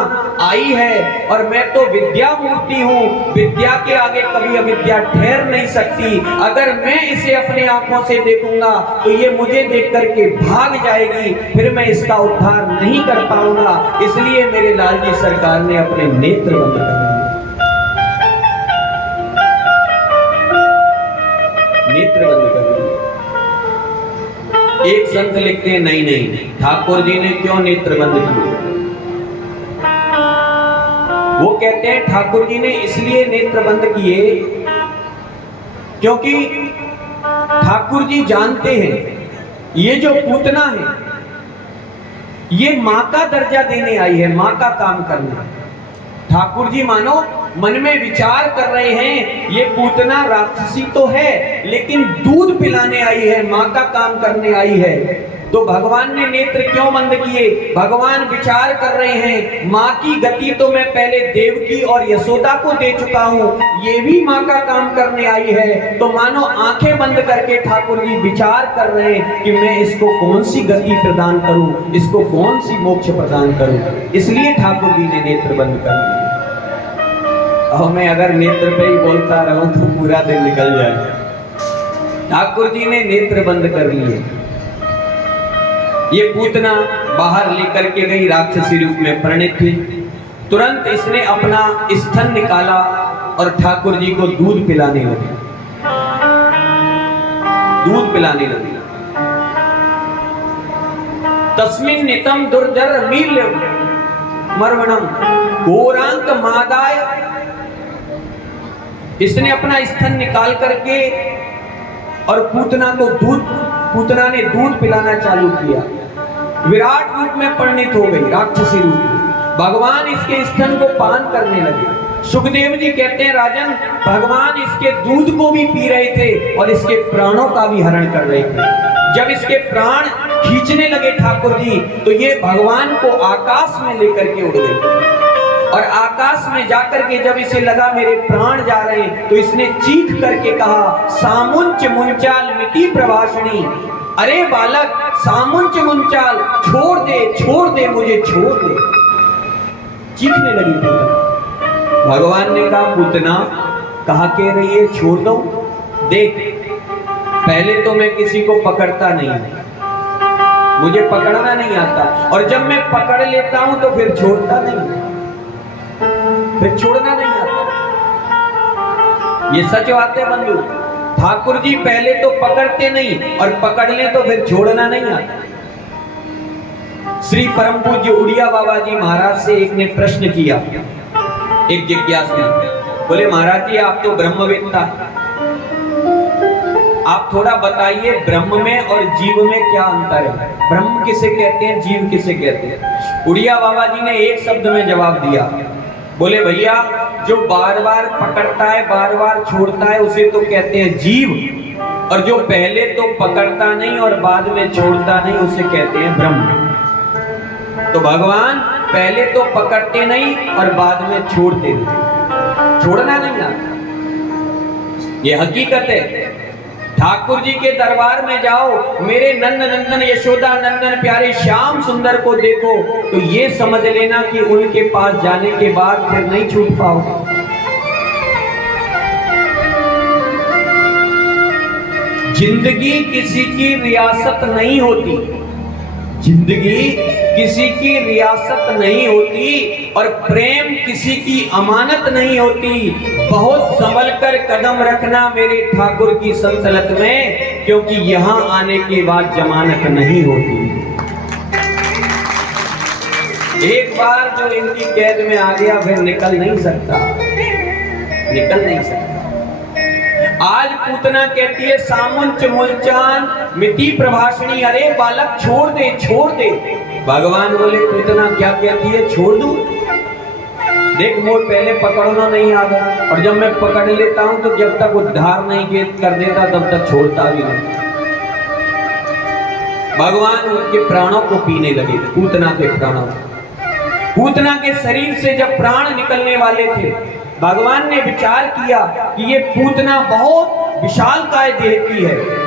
आई है और मैं तो विद्या मूर्ति हूँ, विद्या के आगे कभी अविद्या ठहर नहीं सकती। अगर मैं इसे अपने आंखों से देखूंगा तो ये मुझे देख करके भाग जाएगी, फिर मैं इसका उद्धार नहीं कर पाऊंगा। इसलिए मेरे लालजी सरकार ने अपने नेत्र बंद कर दिए, नेत्र बंद कर दिए। एक संत लिखते हैं नहीं नहीं ठाकुर जी ने क्यों नेत्र बंद किए। वो कहते हैं ठाकुर जी ने इसलिए नेत्र बंद किए क्योंकि ठाकुर जी जानते हैं ये जो पूतना है ये मां का दर्जा देने आई है, मां का काम करना। ठाकुर जी मानो मन में विचार कर रहे हैं, ये पूतना राक्षसी तो है लेकिन दूध पिलाने आई है, माँ का काम करने आई है। तो भगवान ने नेत्र क्यों बंद किए? भगवान विचार कर रहे हैं, माँ की गति तो मैं पहले देवकी और यशोदा को दे चुका हूँ, ये भी माँ का काम करने आई है। तो मानो आंखें बंद करके ठाकुर जी विचार कर रहे हैं कि मैं इसको कौन सी गति प्रदान करूं, इसको कौन सी मोक्ष प्रदान करूं। इसलिए ठाकुर जी ने नेत्र बंद कर दिए। और मैं अगर नेत्र पे ही बोलता रहूं तो पूरा दिन निकल जाए। ठाकुर जी ने नेत्र बंद कर लिए। ये पूतना बाहर लेकर के गई, राक्षसी रूप में परिणित हुई। तुरंत इसने अपना स्तन निकाला और ठाकुर जी को दूध पिलाने लगी, दूध पिलाने लगी। तस्मिन् नितम दुर्धर मील्य मर्वणम घोरांक मादाय। इसने अपना स्तन निकाल करके और पूतना ने दूध पिलाना चालू किया। विराट रूप में परिणित हो गई, राक्षसी रूप में। भगवान इसके स्तन को पान करने लगे। सुखदेव जी कहते हैं, राजन, भगवान इसके दूध को भी पी रहे थे और इसके प्राणों का भी हरण कर रहे थे। जब इसके प्राण खींचने लगे ठाकुर जी, तो ये भगवान को आकाश में लेकर के उड़ गए। और आकाश में जाकर के जब इसे लगा मेरे प्राण जा रहे हैं, तो इसने चीख करके कहा, सामुंच मुंचाल मिति प्रभाषणी। अरे बालक, सामुंच मुंचाल, छोड़ दे मुझे, छोड़ दे। चीखने लगी पूतना। भगवान ने कहा, पूतना कहा कह रही है छोड़ दो? देख, पहले तो मैं किसी को पकड़ता नहीं, मुझे पकड़ना नहीं आता, और जब मैं पकड़ लेता हूं तो फिर छोड़ता नहीं, फिर छोड़ना नहीं आता। ये सच बात है बंधु। ठाकुर जी पहले तो पकड़ते नहीं और पकड़ ले तो फिर छोड़ना नहीं आता। श्री परम पूज्य उड़िया बाबा जी महाराज से एक ने प्रश्न किया, एक जिज्ञासु ने। बोले, महाराज जी आप तो ब्रह्मवेत्ता, आप थोड़ा बताइए ब्रह्म में और जीव में क्या अंतर है? ब्रह्म किसे कहते हैं, जीव किसे कहते हैं? उड़िया बाबा जी ने एक शब्द में जवाब दिया। बोले, भैया जो बार बार पकड़ता है, बार बार छोड़ता है, उसे तो कहते हैं जीव, और जो पहले तो पकड़ता नहीं और बाद में छोड़ता नहीं, उसे कहते हैं ब्रह्म। तो भगवान पहले तो पकड़ते नहीं और बाद में छोड़ते नहीं, छोड़ना नहीं आता। ये हकीकत है। ठाकुर जी के दरबार में जाओ, मेरे नंद नंदन यशोदा नंदन प्यारे श्याम सुंदर को देखो, तो ये समझ लेना कि उनके पास जाने के बाद फिर नहीं छूट पाओगे। जिंदगी किसी की रियासत नहीं होती, जिंदगी किसी की रियासत नहीं होती, और प्रेम किसी की अमानत नहीं होती। बहुत संभल कर कदम रखना मेरे ठाकुर की संसलत में, क्योंकि यहां आने के बाद जमानत नहीं होती। एक बार जो इनकी कैद में आ गया फिर निकल नहीं सकता, निकल नहीं सकता। आज पूतना कहती है, सामुंच मुंचान मिति प्रभाषणी। अरे बालक छोड़ दे, छोड़ दे। भगवान बोले, पूतना क्या कहती है, छोड़ दूं? देख, मोर पहले पकड़ना नहीं आ गया, और जब मैं पकड़ लेता हूं तो जब तक उद्धार नहीं कर देता तब तक छोड़ता भी नहीं। भगवान उनके प्राणों को पीने लगे, पूतना के प्राणों। पूतना के शरीर से जब प्राण निकलने वाले थे, भगवान ने विचार किया कि ये पूतना बहुत विशालकाय देह की है,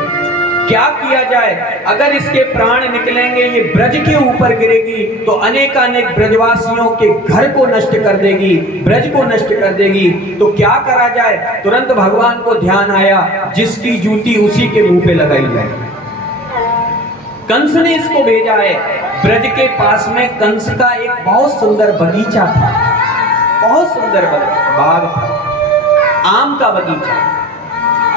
क्या किया जाए? अगर इसके प्राण निकलेंगे, ये ब्रज के ऊपर गिरेगी तो अनेकानेक ब्रजवासियों के घर को नष्ट कर देगी, ब्रज को नष्ट कर देगी। तो क्या करा जाए? तुरंत भगवान को ध्यान आया, जिसकी जूती उसी के मुंह पे लगाई जाए। कंस ने इसको भेजा है। ब्रज के पास में कंस का एक बहुत सुंदर बगीचा था, बहुत सुंदर बाग था, आम का बगीचा।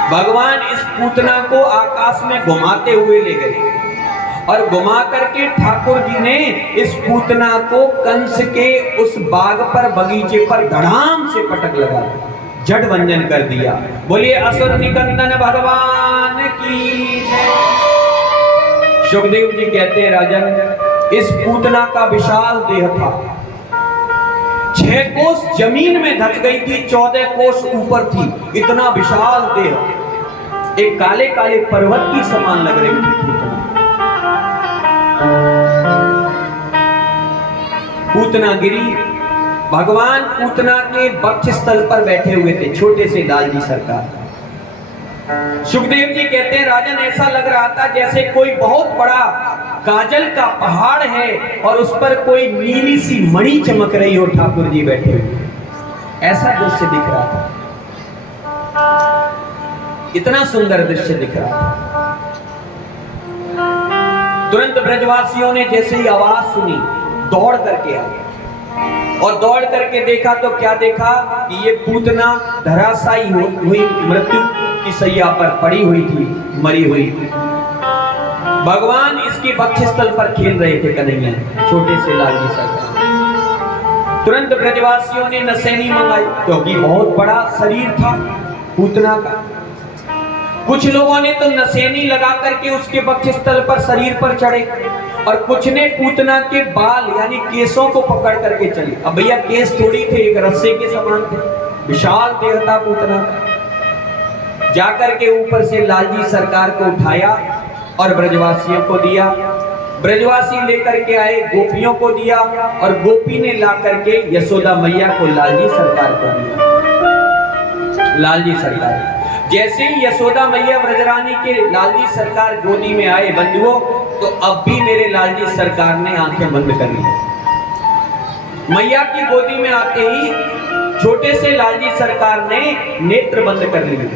भगवान इस पूतना को आकाश में घुमाते हुए ले गए, और घुमा करके ठाकुर जी ने इस पूतना को कंस के उस बाग पर, बगीचे पर धड़ाम से पटक लगा, जड़ भंजन कर दिया। बोलिए असुर निकंदन भगवान की। सुखदेव जी कहते हैं, राजन, इस पूतना का विशाल देह था, 6 कोस जमीन में धस गई थी, 14 कोस ऊपर थी। इतना विशाल देह, एक काले काले पर्वत की समान लग रही थी पूतना गिरी। भगवान पूतना के वक्षस्थल पर बैठे हुए थे, छोटे से लालजी सरकार। सुखदेव जी कहते हैं राजन ऐसा लग रहा था जैसे कोई बहुत बड़ा काजल का पहाड़ है और उस पर कोई नीली सी मणि चमक रही हो, ठाकुर जी बैठे हुए, ऐसा दृश्य दिख रहा था। इतना सुंदर दृश्य दिख रहा था। तुरंत ब्रजवासियों ने जैसे ही आवाज सुनी दौड़ करके आए और दौड़ करके देखा तो क्या देखा कि ये पूतना धराशायी हुई, मृत्यु की शैया पर पड़ी हुई थी, मरी हुई थी। भगवान इसके वक्षस्थल पर खेल रहे थे कन्हैया, छोटे से लालजी सरकार। तुरंत ब्रजवासियों ने नसैनी मंगाई, क्योंकि बहुत बड़ा शरीर था पूतना का। कुछ लोगों ने तो नसैनी लगा करके उसके वक्षस्थल पर शरीर पर चढ़े और कुछ ने पूतना के बाल यानी केसों को पकड़ करके चले। अब भैया केस थोड़ी थे, एक रस्से के समान थे, विशाल देह था पूतना का। जाकर के ऊपर से लालजी सरकार को उठाया और ब्रजवासियों को दिया। ब्रजवासी लेकर के आए, गोपियों को दिया और गोपी ने ला करके यशोदा मैया को लालजी सरकार को दिया। लालजी सरकार जैसे ही यशोदा मैया ब्रजरानी के लालजी सरकार गोदी में आए बंधुओं, तो अब भी मेरे लालजी सरकार ने आंखें बंद कर ली। मैया की गोदी में आते ही छोटे से लालजी सरकार ने नेत्र बंद कर लिए।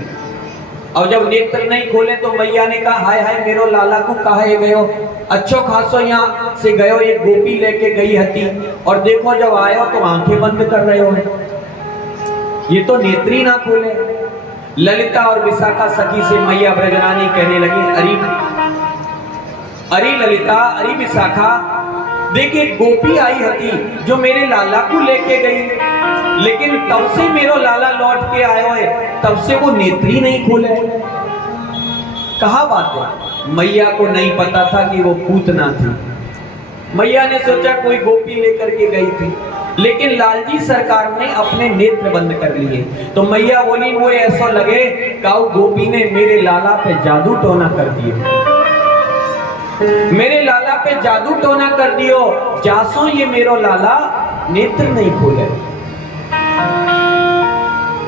और जब नेत्र नहीं खोले तो मैया ने कहा हाय हाय मेरो लाला को कहे गयो, अच्छो खासो यहाँ से गयो, ये गोपी लेके गई हती और देखो जब आयो तो आंखें बंद कर रहे हो, ये तो नेत्री ना खोले। ललिता और विशाखा सखी से मैया ब्रजरानी कहने लगी अरे ललिता, अरे विशाखा, देखिए गोपी आई हती जो मेरे लाला को लेके गई, लेकिन तब से मेरो लाला लौट के आयो है, तब से वो नेत्री नहीं खोले। कहा बात है, मैया को नहीं पता था कि वो पूतना थी। मैया ने सोचा कोई गोपी लेकर के गई थी, लेकिन लालजी सरकार ने अपने नेत्र बंद कर लिए। तो मैया बोली वो ऐसा लगे काऊ गोपी ने मेरे लाला पे जादू टोना कर दिया, मेरे लाला पे जादू टोना कर दियो, जासो ये मेरो लाला नेत्र नहीं खोले।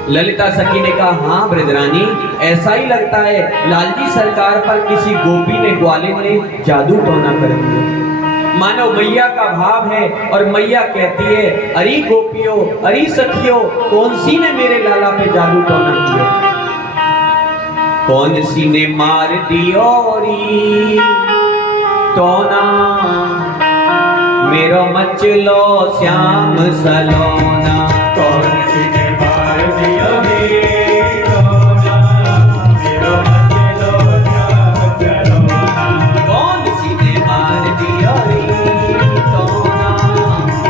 ललिता सखी ने कहा हाँ ब्रजरानी, ऐसा ही लगता है लालजी सरकार पर किसी गोपी ने, ग्वालिन ने जादू टोना कर दिया। मानो मैया का भाव है और मैया कहती है अरे गोपियों, अरे सखियों, कौन सी ने मेरे लाला पे जादू टोना किया, कौन सी ने मार दियो री टोना, मेरो मचलो श्याम सलोना, कौन सी ने मार दियो री टोना, मेरो मचलो श्याम सलोना, कौन सी ने मार दियो री टोना,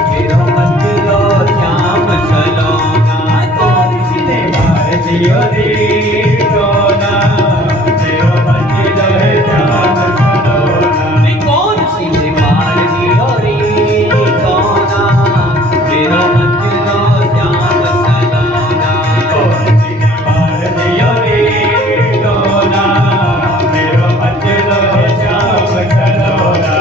मेरो मचलो श्याम सलोना, कौन सी ने मार दियो री टोना, मेरो मचलो श्याम सलोना, कौन सी ने मार दियो री टोना, मेरो मचलो श्याम सलोना, कौन सी ने मार दियो री टोना, मेरो मचलो श्याम सलोना।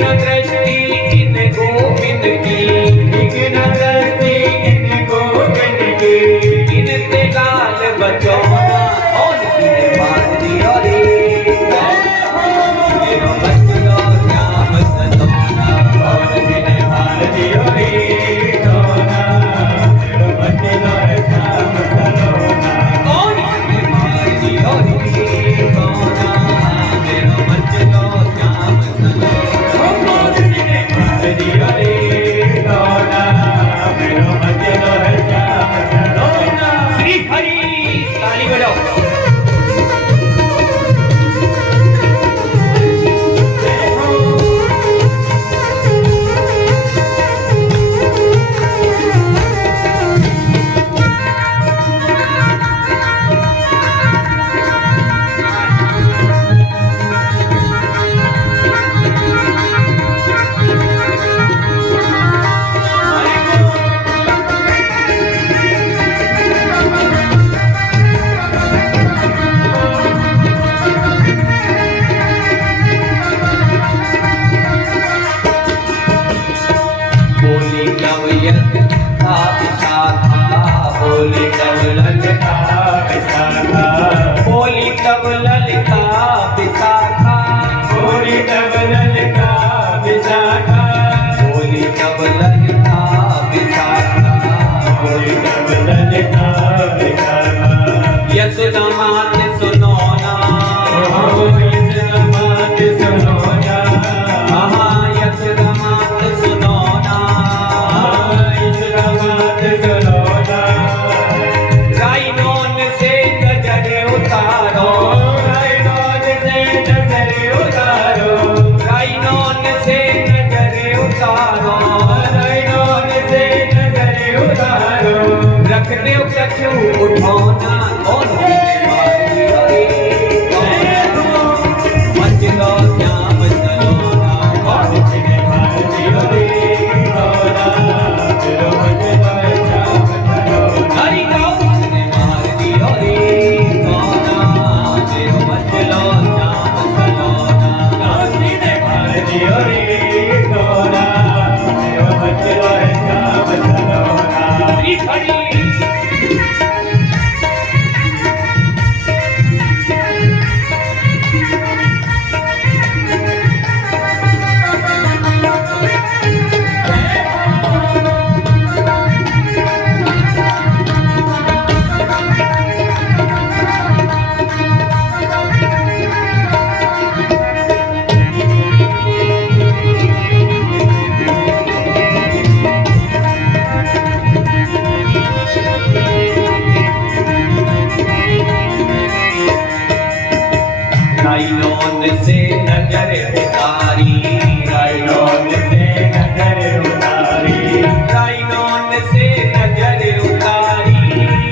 न दृष्टि इन गोविंद की, विघ्न दृष्टि इन गोविंद की, इनसे लाल बचौना और सीने मार दियो रे। मेरो बचलो श्याम सलोना और सीने मार दियो रे सोना, मेरो बचलो श्याम सलोना, और सीने मार दियो रे सोना, मेरो बचलो श्याम सलोना। और सीने मार दियो रे सोना, मेरो बचलो श्याम सलोना। श्री हरि ताली बजाओ। बोली कब यथा विशाखा, बोली कब ललिता विशाखा, बोली कब ललिता विशाखा, बोली तब ललिता विशाखा, बोली कब ललिता विशाखा, बोली तब ललिता विशाखा। यशोदा मात सुनो ना, ओ यशोदा मात सुनो ना, यशोदा मात सुनो ना, यशोदा मात सुनो ना। राइनोन से नजर उतारो, राइनोन से नजर उतारो, राइनोन से नजर उतारो, राइनोन से नजर उतारो। रख दे कछु उठौना और मचलो श्याम सलोना और सीने मार दियो रे सोना, मेरो बचलो श्याम सलोना। हरि गाँव ने मार दियो रे सोना, मेरो मचलो श्याम सलोना। सीने मार दियो रे सोना, मेरो बचलो श्याम सलोना। श्री हरि राइनोन से नजर उतारी, राइनोन से नजर उतारी, राइनोन से नजर उतारी,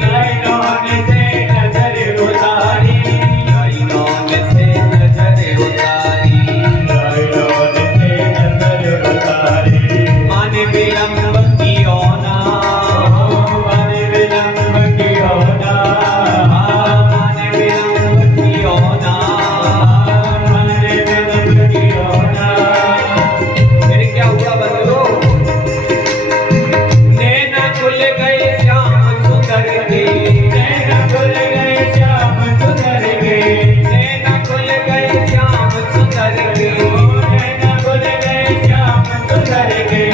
राइनोन से नजर उतारी, राइनोन से नजर उतारी, राइनोन से नजर उतारी। मन विलंब कियो ना, मन विलंब कियो ना, मन विलंब कियो ना, मन विलंब कियो ना। फिर क्या हुआ बदलो? नैना खुल गए श्याम सुंदर के, नैना खुल गए श्याम सुंदर के, नैना खुल गए श्याम सुंदर के, नैना खुल गए श्याम सुंदर के।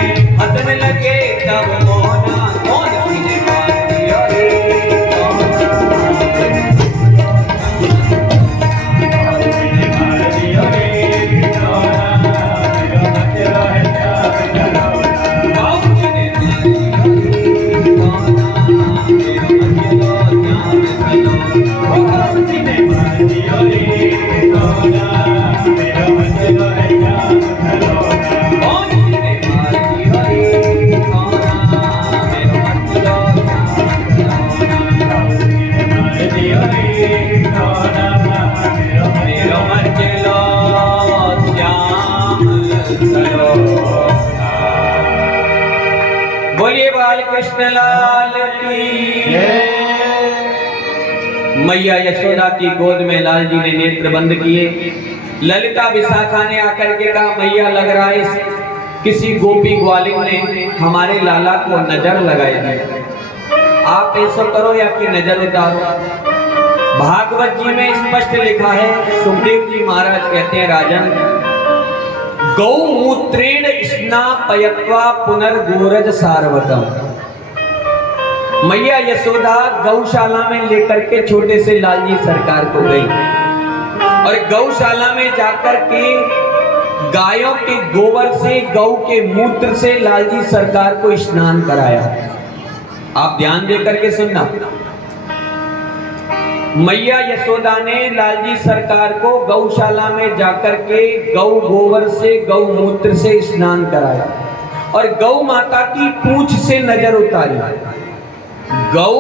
हंसने लगे तब मोहना कौन सीने मार दिया रे सीने मार दियो रे सोना, मेरो बचलो श्याम सलोना। गाँव सीने मार दिया रे सोना, मेरो बचलो श्याम सलोना। सीने मार दियो रे सोना, मेरो बचलो श्याम सलोना। कौन सीने मार दिया रे सोना, मेरो बचलो श्याम सलोना। सीने मार दियो रे सोना, मेरो मेरो मचलो श्याम सलोना। बोलिए बाल कृष्ण लाल की। मैया यशोदा की गोद में लाल जी ने नेत्र बंद किए। ललिता विशाखा ने आकर के कहा, मैया लग रहा है किसी गोपी ग्वालिन ने हमारे लाला को नजर लगाई है, आप ऐसा करो या कि नजर उतारो। भागवत जी में स्पष्ट लिखा है, सुखदेव जी महाराज कहते हैं, राजन गौमूत्रेण स्नापयत्वा पुनर्गोरज सार्वतम। मैया यशोदा गौशाला में लेकर के छोटे से लालजी सरकार को गई और गौशाला में जाकर के गायों के गोबर से, गौ के मूत्र से लालजी सरकार को स्नान कराया। आप ध्यान देकर के सुनना, मैया यशोदा ने लालजी सरकार को गौशाला में जाकर के गौ गोबर से, गौ मूत्र से स्नान कराया और गौ माता की पूंछ से नजर उतारी। गौ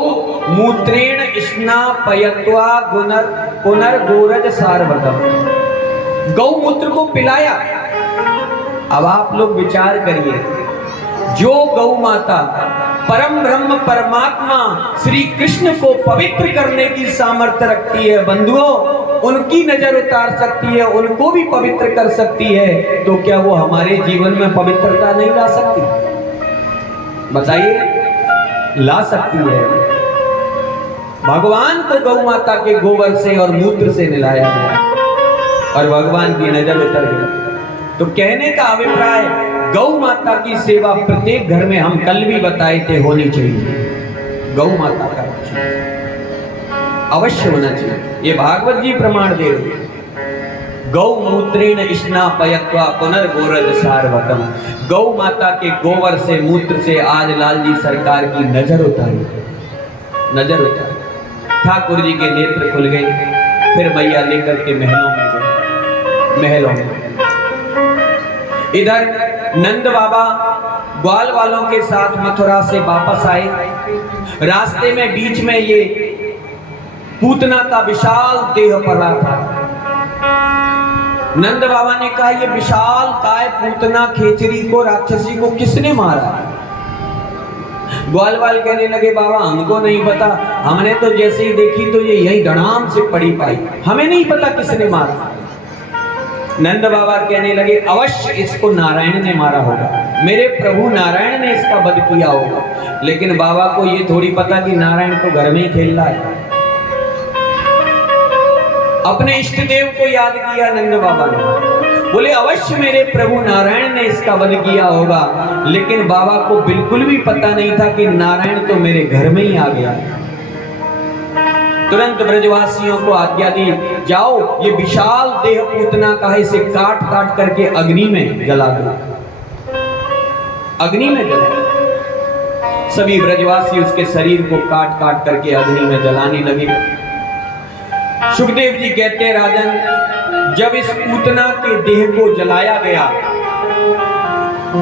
मूत्रेण स्नापयत्वा पुनर्गोरज सार्वतम, गौ मूत्र को पिलाया। अब आप लोग विचार करिए, जो गौ माता परम ब्रह्म परमात्मा श्री कृष्ण को पवित्र करने की सामर्थ्य रखती है, बंधुओं, उनकी नजर उतार सकती है, उनको भी पवित्र कर सकती है, तो क्या वो हमारे जीवन में पवित्रता नहीं ला सकती? बताइए, ला सकती है। भगवान को गौ माता के गोबर से और मूत्र से नहलाया गया और भगवान की नजर उतर गई। तो कहने का अभिप्राय, गौ माता की सेवा प्रत्येक घर में, हम कल भी बताए थे, होनी चाहिए। गौ माता का अवश्य होना चाहिए, ये भागवत जी प्रमाण दे रहे हैं। गौ मूत्रेण स्नापयत्वा पुनर्गोरज सार्वतम, गौ माता के गोबर से, मूत्र से आज लालजी सरकार की नजर उतारी, नजर उतारी। ठाकुर जी के नेत्र खुल गए, फिर मैया लेकर के महलों में गए, महलों में। इधर नंद बाबा ग्वाल वालों के साथ मथुरा से वापस आए। रास्ते में बीच में ये पूतना का विशाल देह पड़ा था। नंद बाबा ने कहा, ये विशाल काय पूतना खेचरी को, राक्षसी को किसने मारा? ग्वाल वाल कहने लगे, बाबा हमको नहीं पता, हमने तो जैसे ही देखी तो ये यही धड़ाम से पड़ी पाई, हमें नहीं पता किसने मारा। नंद बाबा कहने लगे, अवश्य इसको नारायण ने मारा होगा, मेरे प्रभु नारायण ने इसका वध किया होगा। लेकिन बाबा को ये थोड़ी पता कि नारायण तो घर में ही खेल रहा है। अपने इष्ट देव को याद किया नंद बाबा ने, बोले अवश्य मेरे प्रभु नारायण ने इसका वध किया होगा। लेकिन बाबा को बिल्कुल भी पता नहीं था कि नारायण तो मेरे घर में ही आ गया। तुरंत ब्रजवासियों को आज्ञा दी, जाओ ये विशाल देह पूतना का है, इसे काट काट करके अग्नि में जला दो, अग्नि में जला। सभी ब्रजवासी उसके शरीर को काट काट करके अग्नि में जलाने लगे। सुखदेव जी कहते हैं, राजन जब इस पूतना के देह को जलाया गया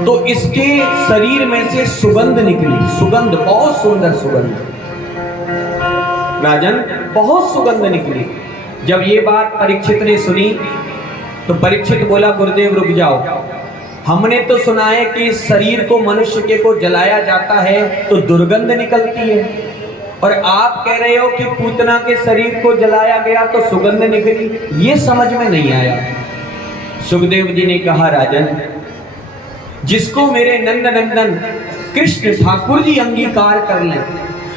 तो इसके शरीर में से सुगंध निकली, सुगंध, बहुत सुंदर सुगंध। राजन बहुत सुगंध निकली। जब ये बात परीक्षित ने सुनी तो परीक्षित बोला, गुरुदेव रुक जाओ, हमने तो सुना है कि शरीर को मनुष्य के को जलाया जाता है तो दुर्गंध निकलती है, और आप कह रहे हो कि पूतना के शरीर को जलाया गया तो सुगंध निकली, ये समझ में नहीं आया। सुखदेव जी ने कहा, राजन जिसको मेरे नंद नंदन कृष्ण ठाकुर जी अंगीकार कर लें,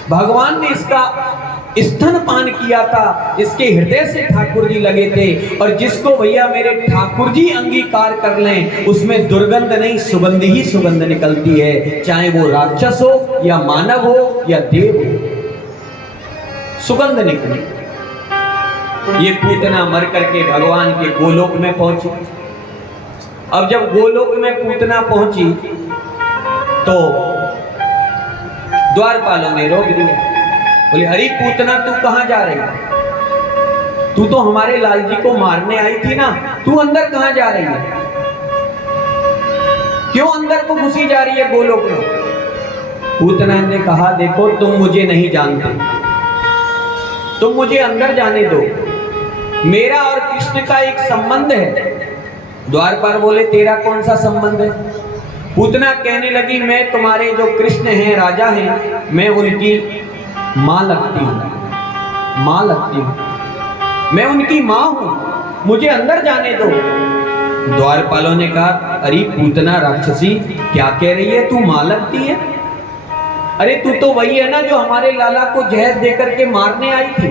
भगवान ने इसका स्तनपान किया था, इसके हृदय से ठाकुर जी लगे थे, और जिसको भैया मेरे ठाकुर जी अंगीकार कर लें उसमें दुर्गंध नहीं, सुगंध ही सुगंध निकलती है, चाहे वो राक्षस हो या मानव हो या देव हो, सुगंध निकली। ये पूतना मर करके भगवान के गोलोक में पहुंची। अब जब गोलोक में पूतना पहुंची तो द्वारपालों ने रोक दिया, बोले, अरे पूतना तू कहां जा रही है? तू तो हमारे लालजी को मारने आई थी ना, तू अंदर कहां जा रही है? क्यों अंदर को घुसी जा रही है गोलोक में? पूतना ने कहा, देखो तुम मुझे नहीं जानते, तुम मुझे अंदर जाने दो, मेरा और कृष्ण का एक संबंध है। द्वारपाल बोले, तेरा कौन सा संबंध है? पूतना कहने लगी, मैं तुम्हारे जो कृष्ण हैं, राजा हैं, मैं उनकी मां लगती हूं, मां लगती हूं, मैं उनकी मां हूं। मुझे अंदर जाने दो। द्वारपालों ने कहा, अरे पूतना राक्षसी, क्या कह रही है तू? मां लगती है? अरे तू तो वही है ना जो हमारे लाला को जहर देकर के मारने आई थी,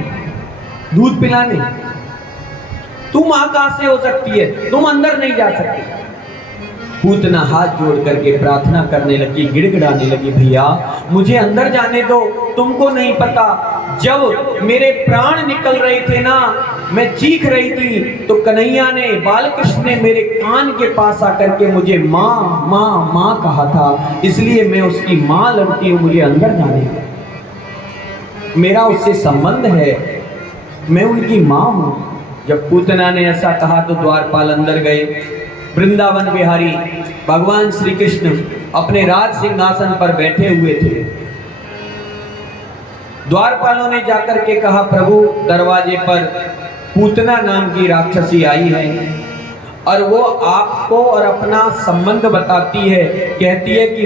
दूध पिलाने। तू मां कहां से हो सकती है? तुम अंदर नहीं जा सकती। पूतना हाथ जोड़ करके प्रार्थना करने लगी, गिड़गिड़ाने लगी, भैया मुझे अंदर जाने दो। तुमको नहीं पता, जब मेरे प्राण निकल रहे थे ना, मैं चीख रही थी, तो कन्हैया ने, बालकृष्ण ने मेरे कान के पास आकर के मुझे माँ माँ माँ कहा था, इसलिए मैं उसकी माँ लगती हूँ, मुझे अंदर जाने दो। मेरा उससे संबंध है, मैं उनकी माँ हूँ। जब पूतना ने ऐसा कहा तो द्वारपाल अंदर गए। वृंदावन बिहारी भगवान श्री कृष्ण अपने राज सिंहासन पर बैठे हुए थे। द्वारपालों ने जाकर के कहा, प्रभु दरवाजे पर पूतना नाम की राक्षसी आई है और वो आपको और अपना संबंध बताती है, कहती है कि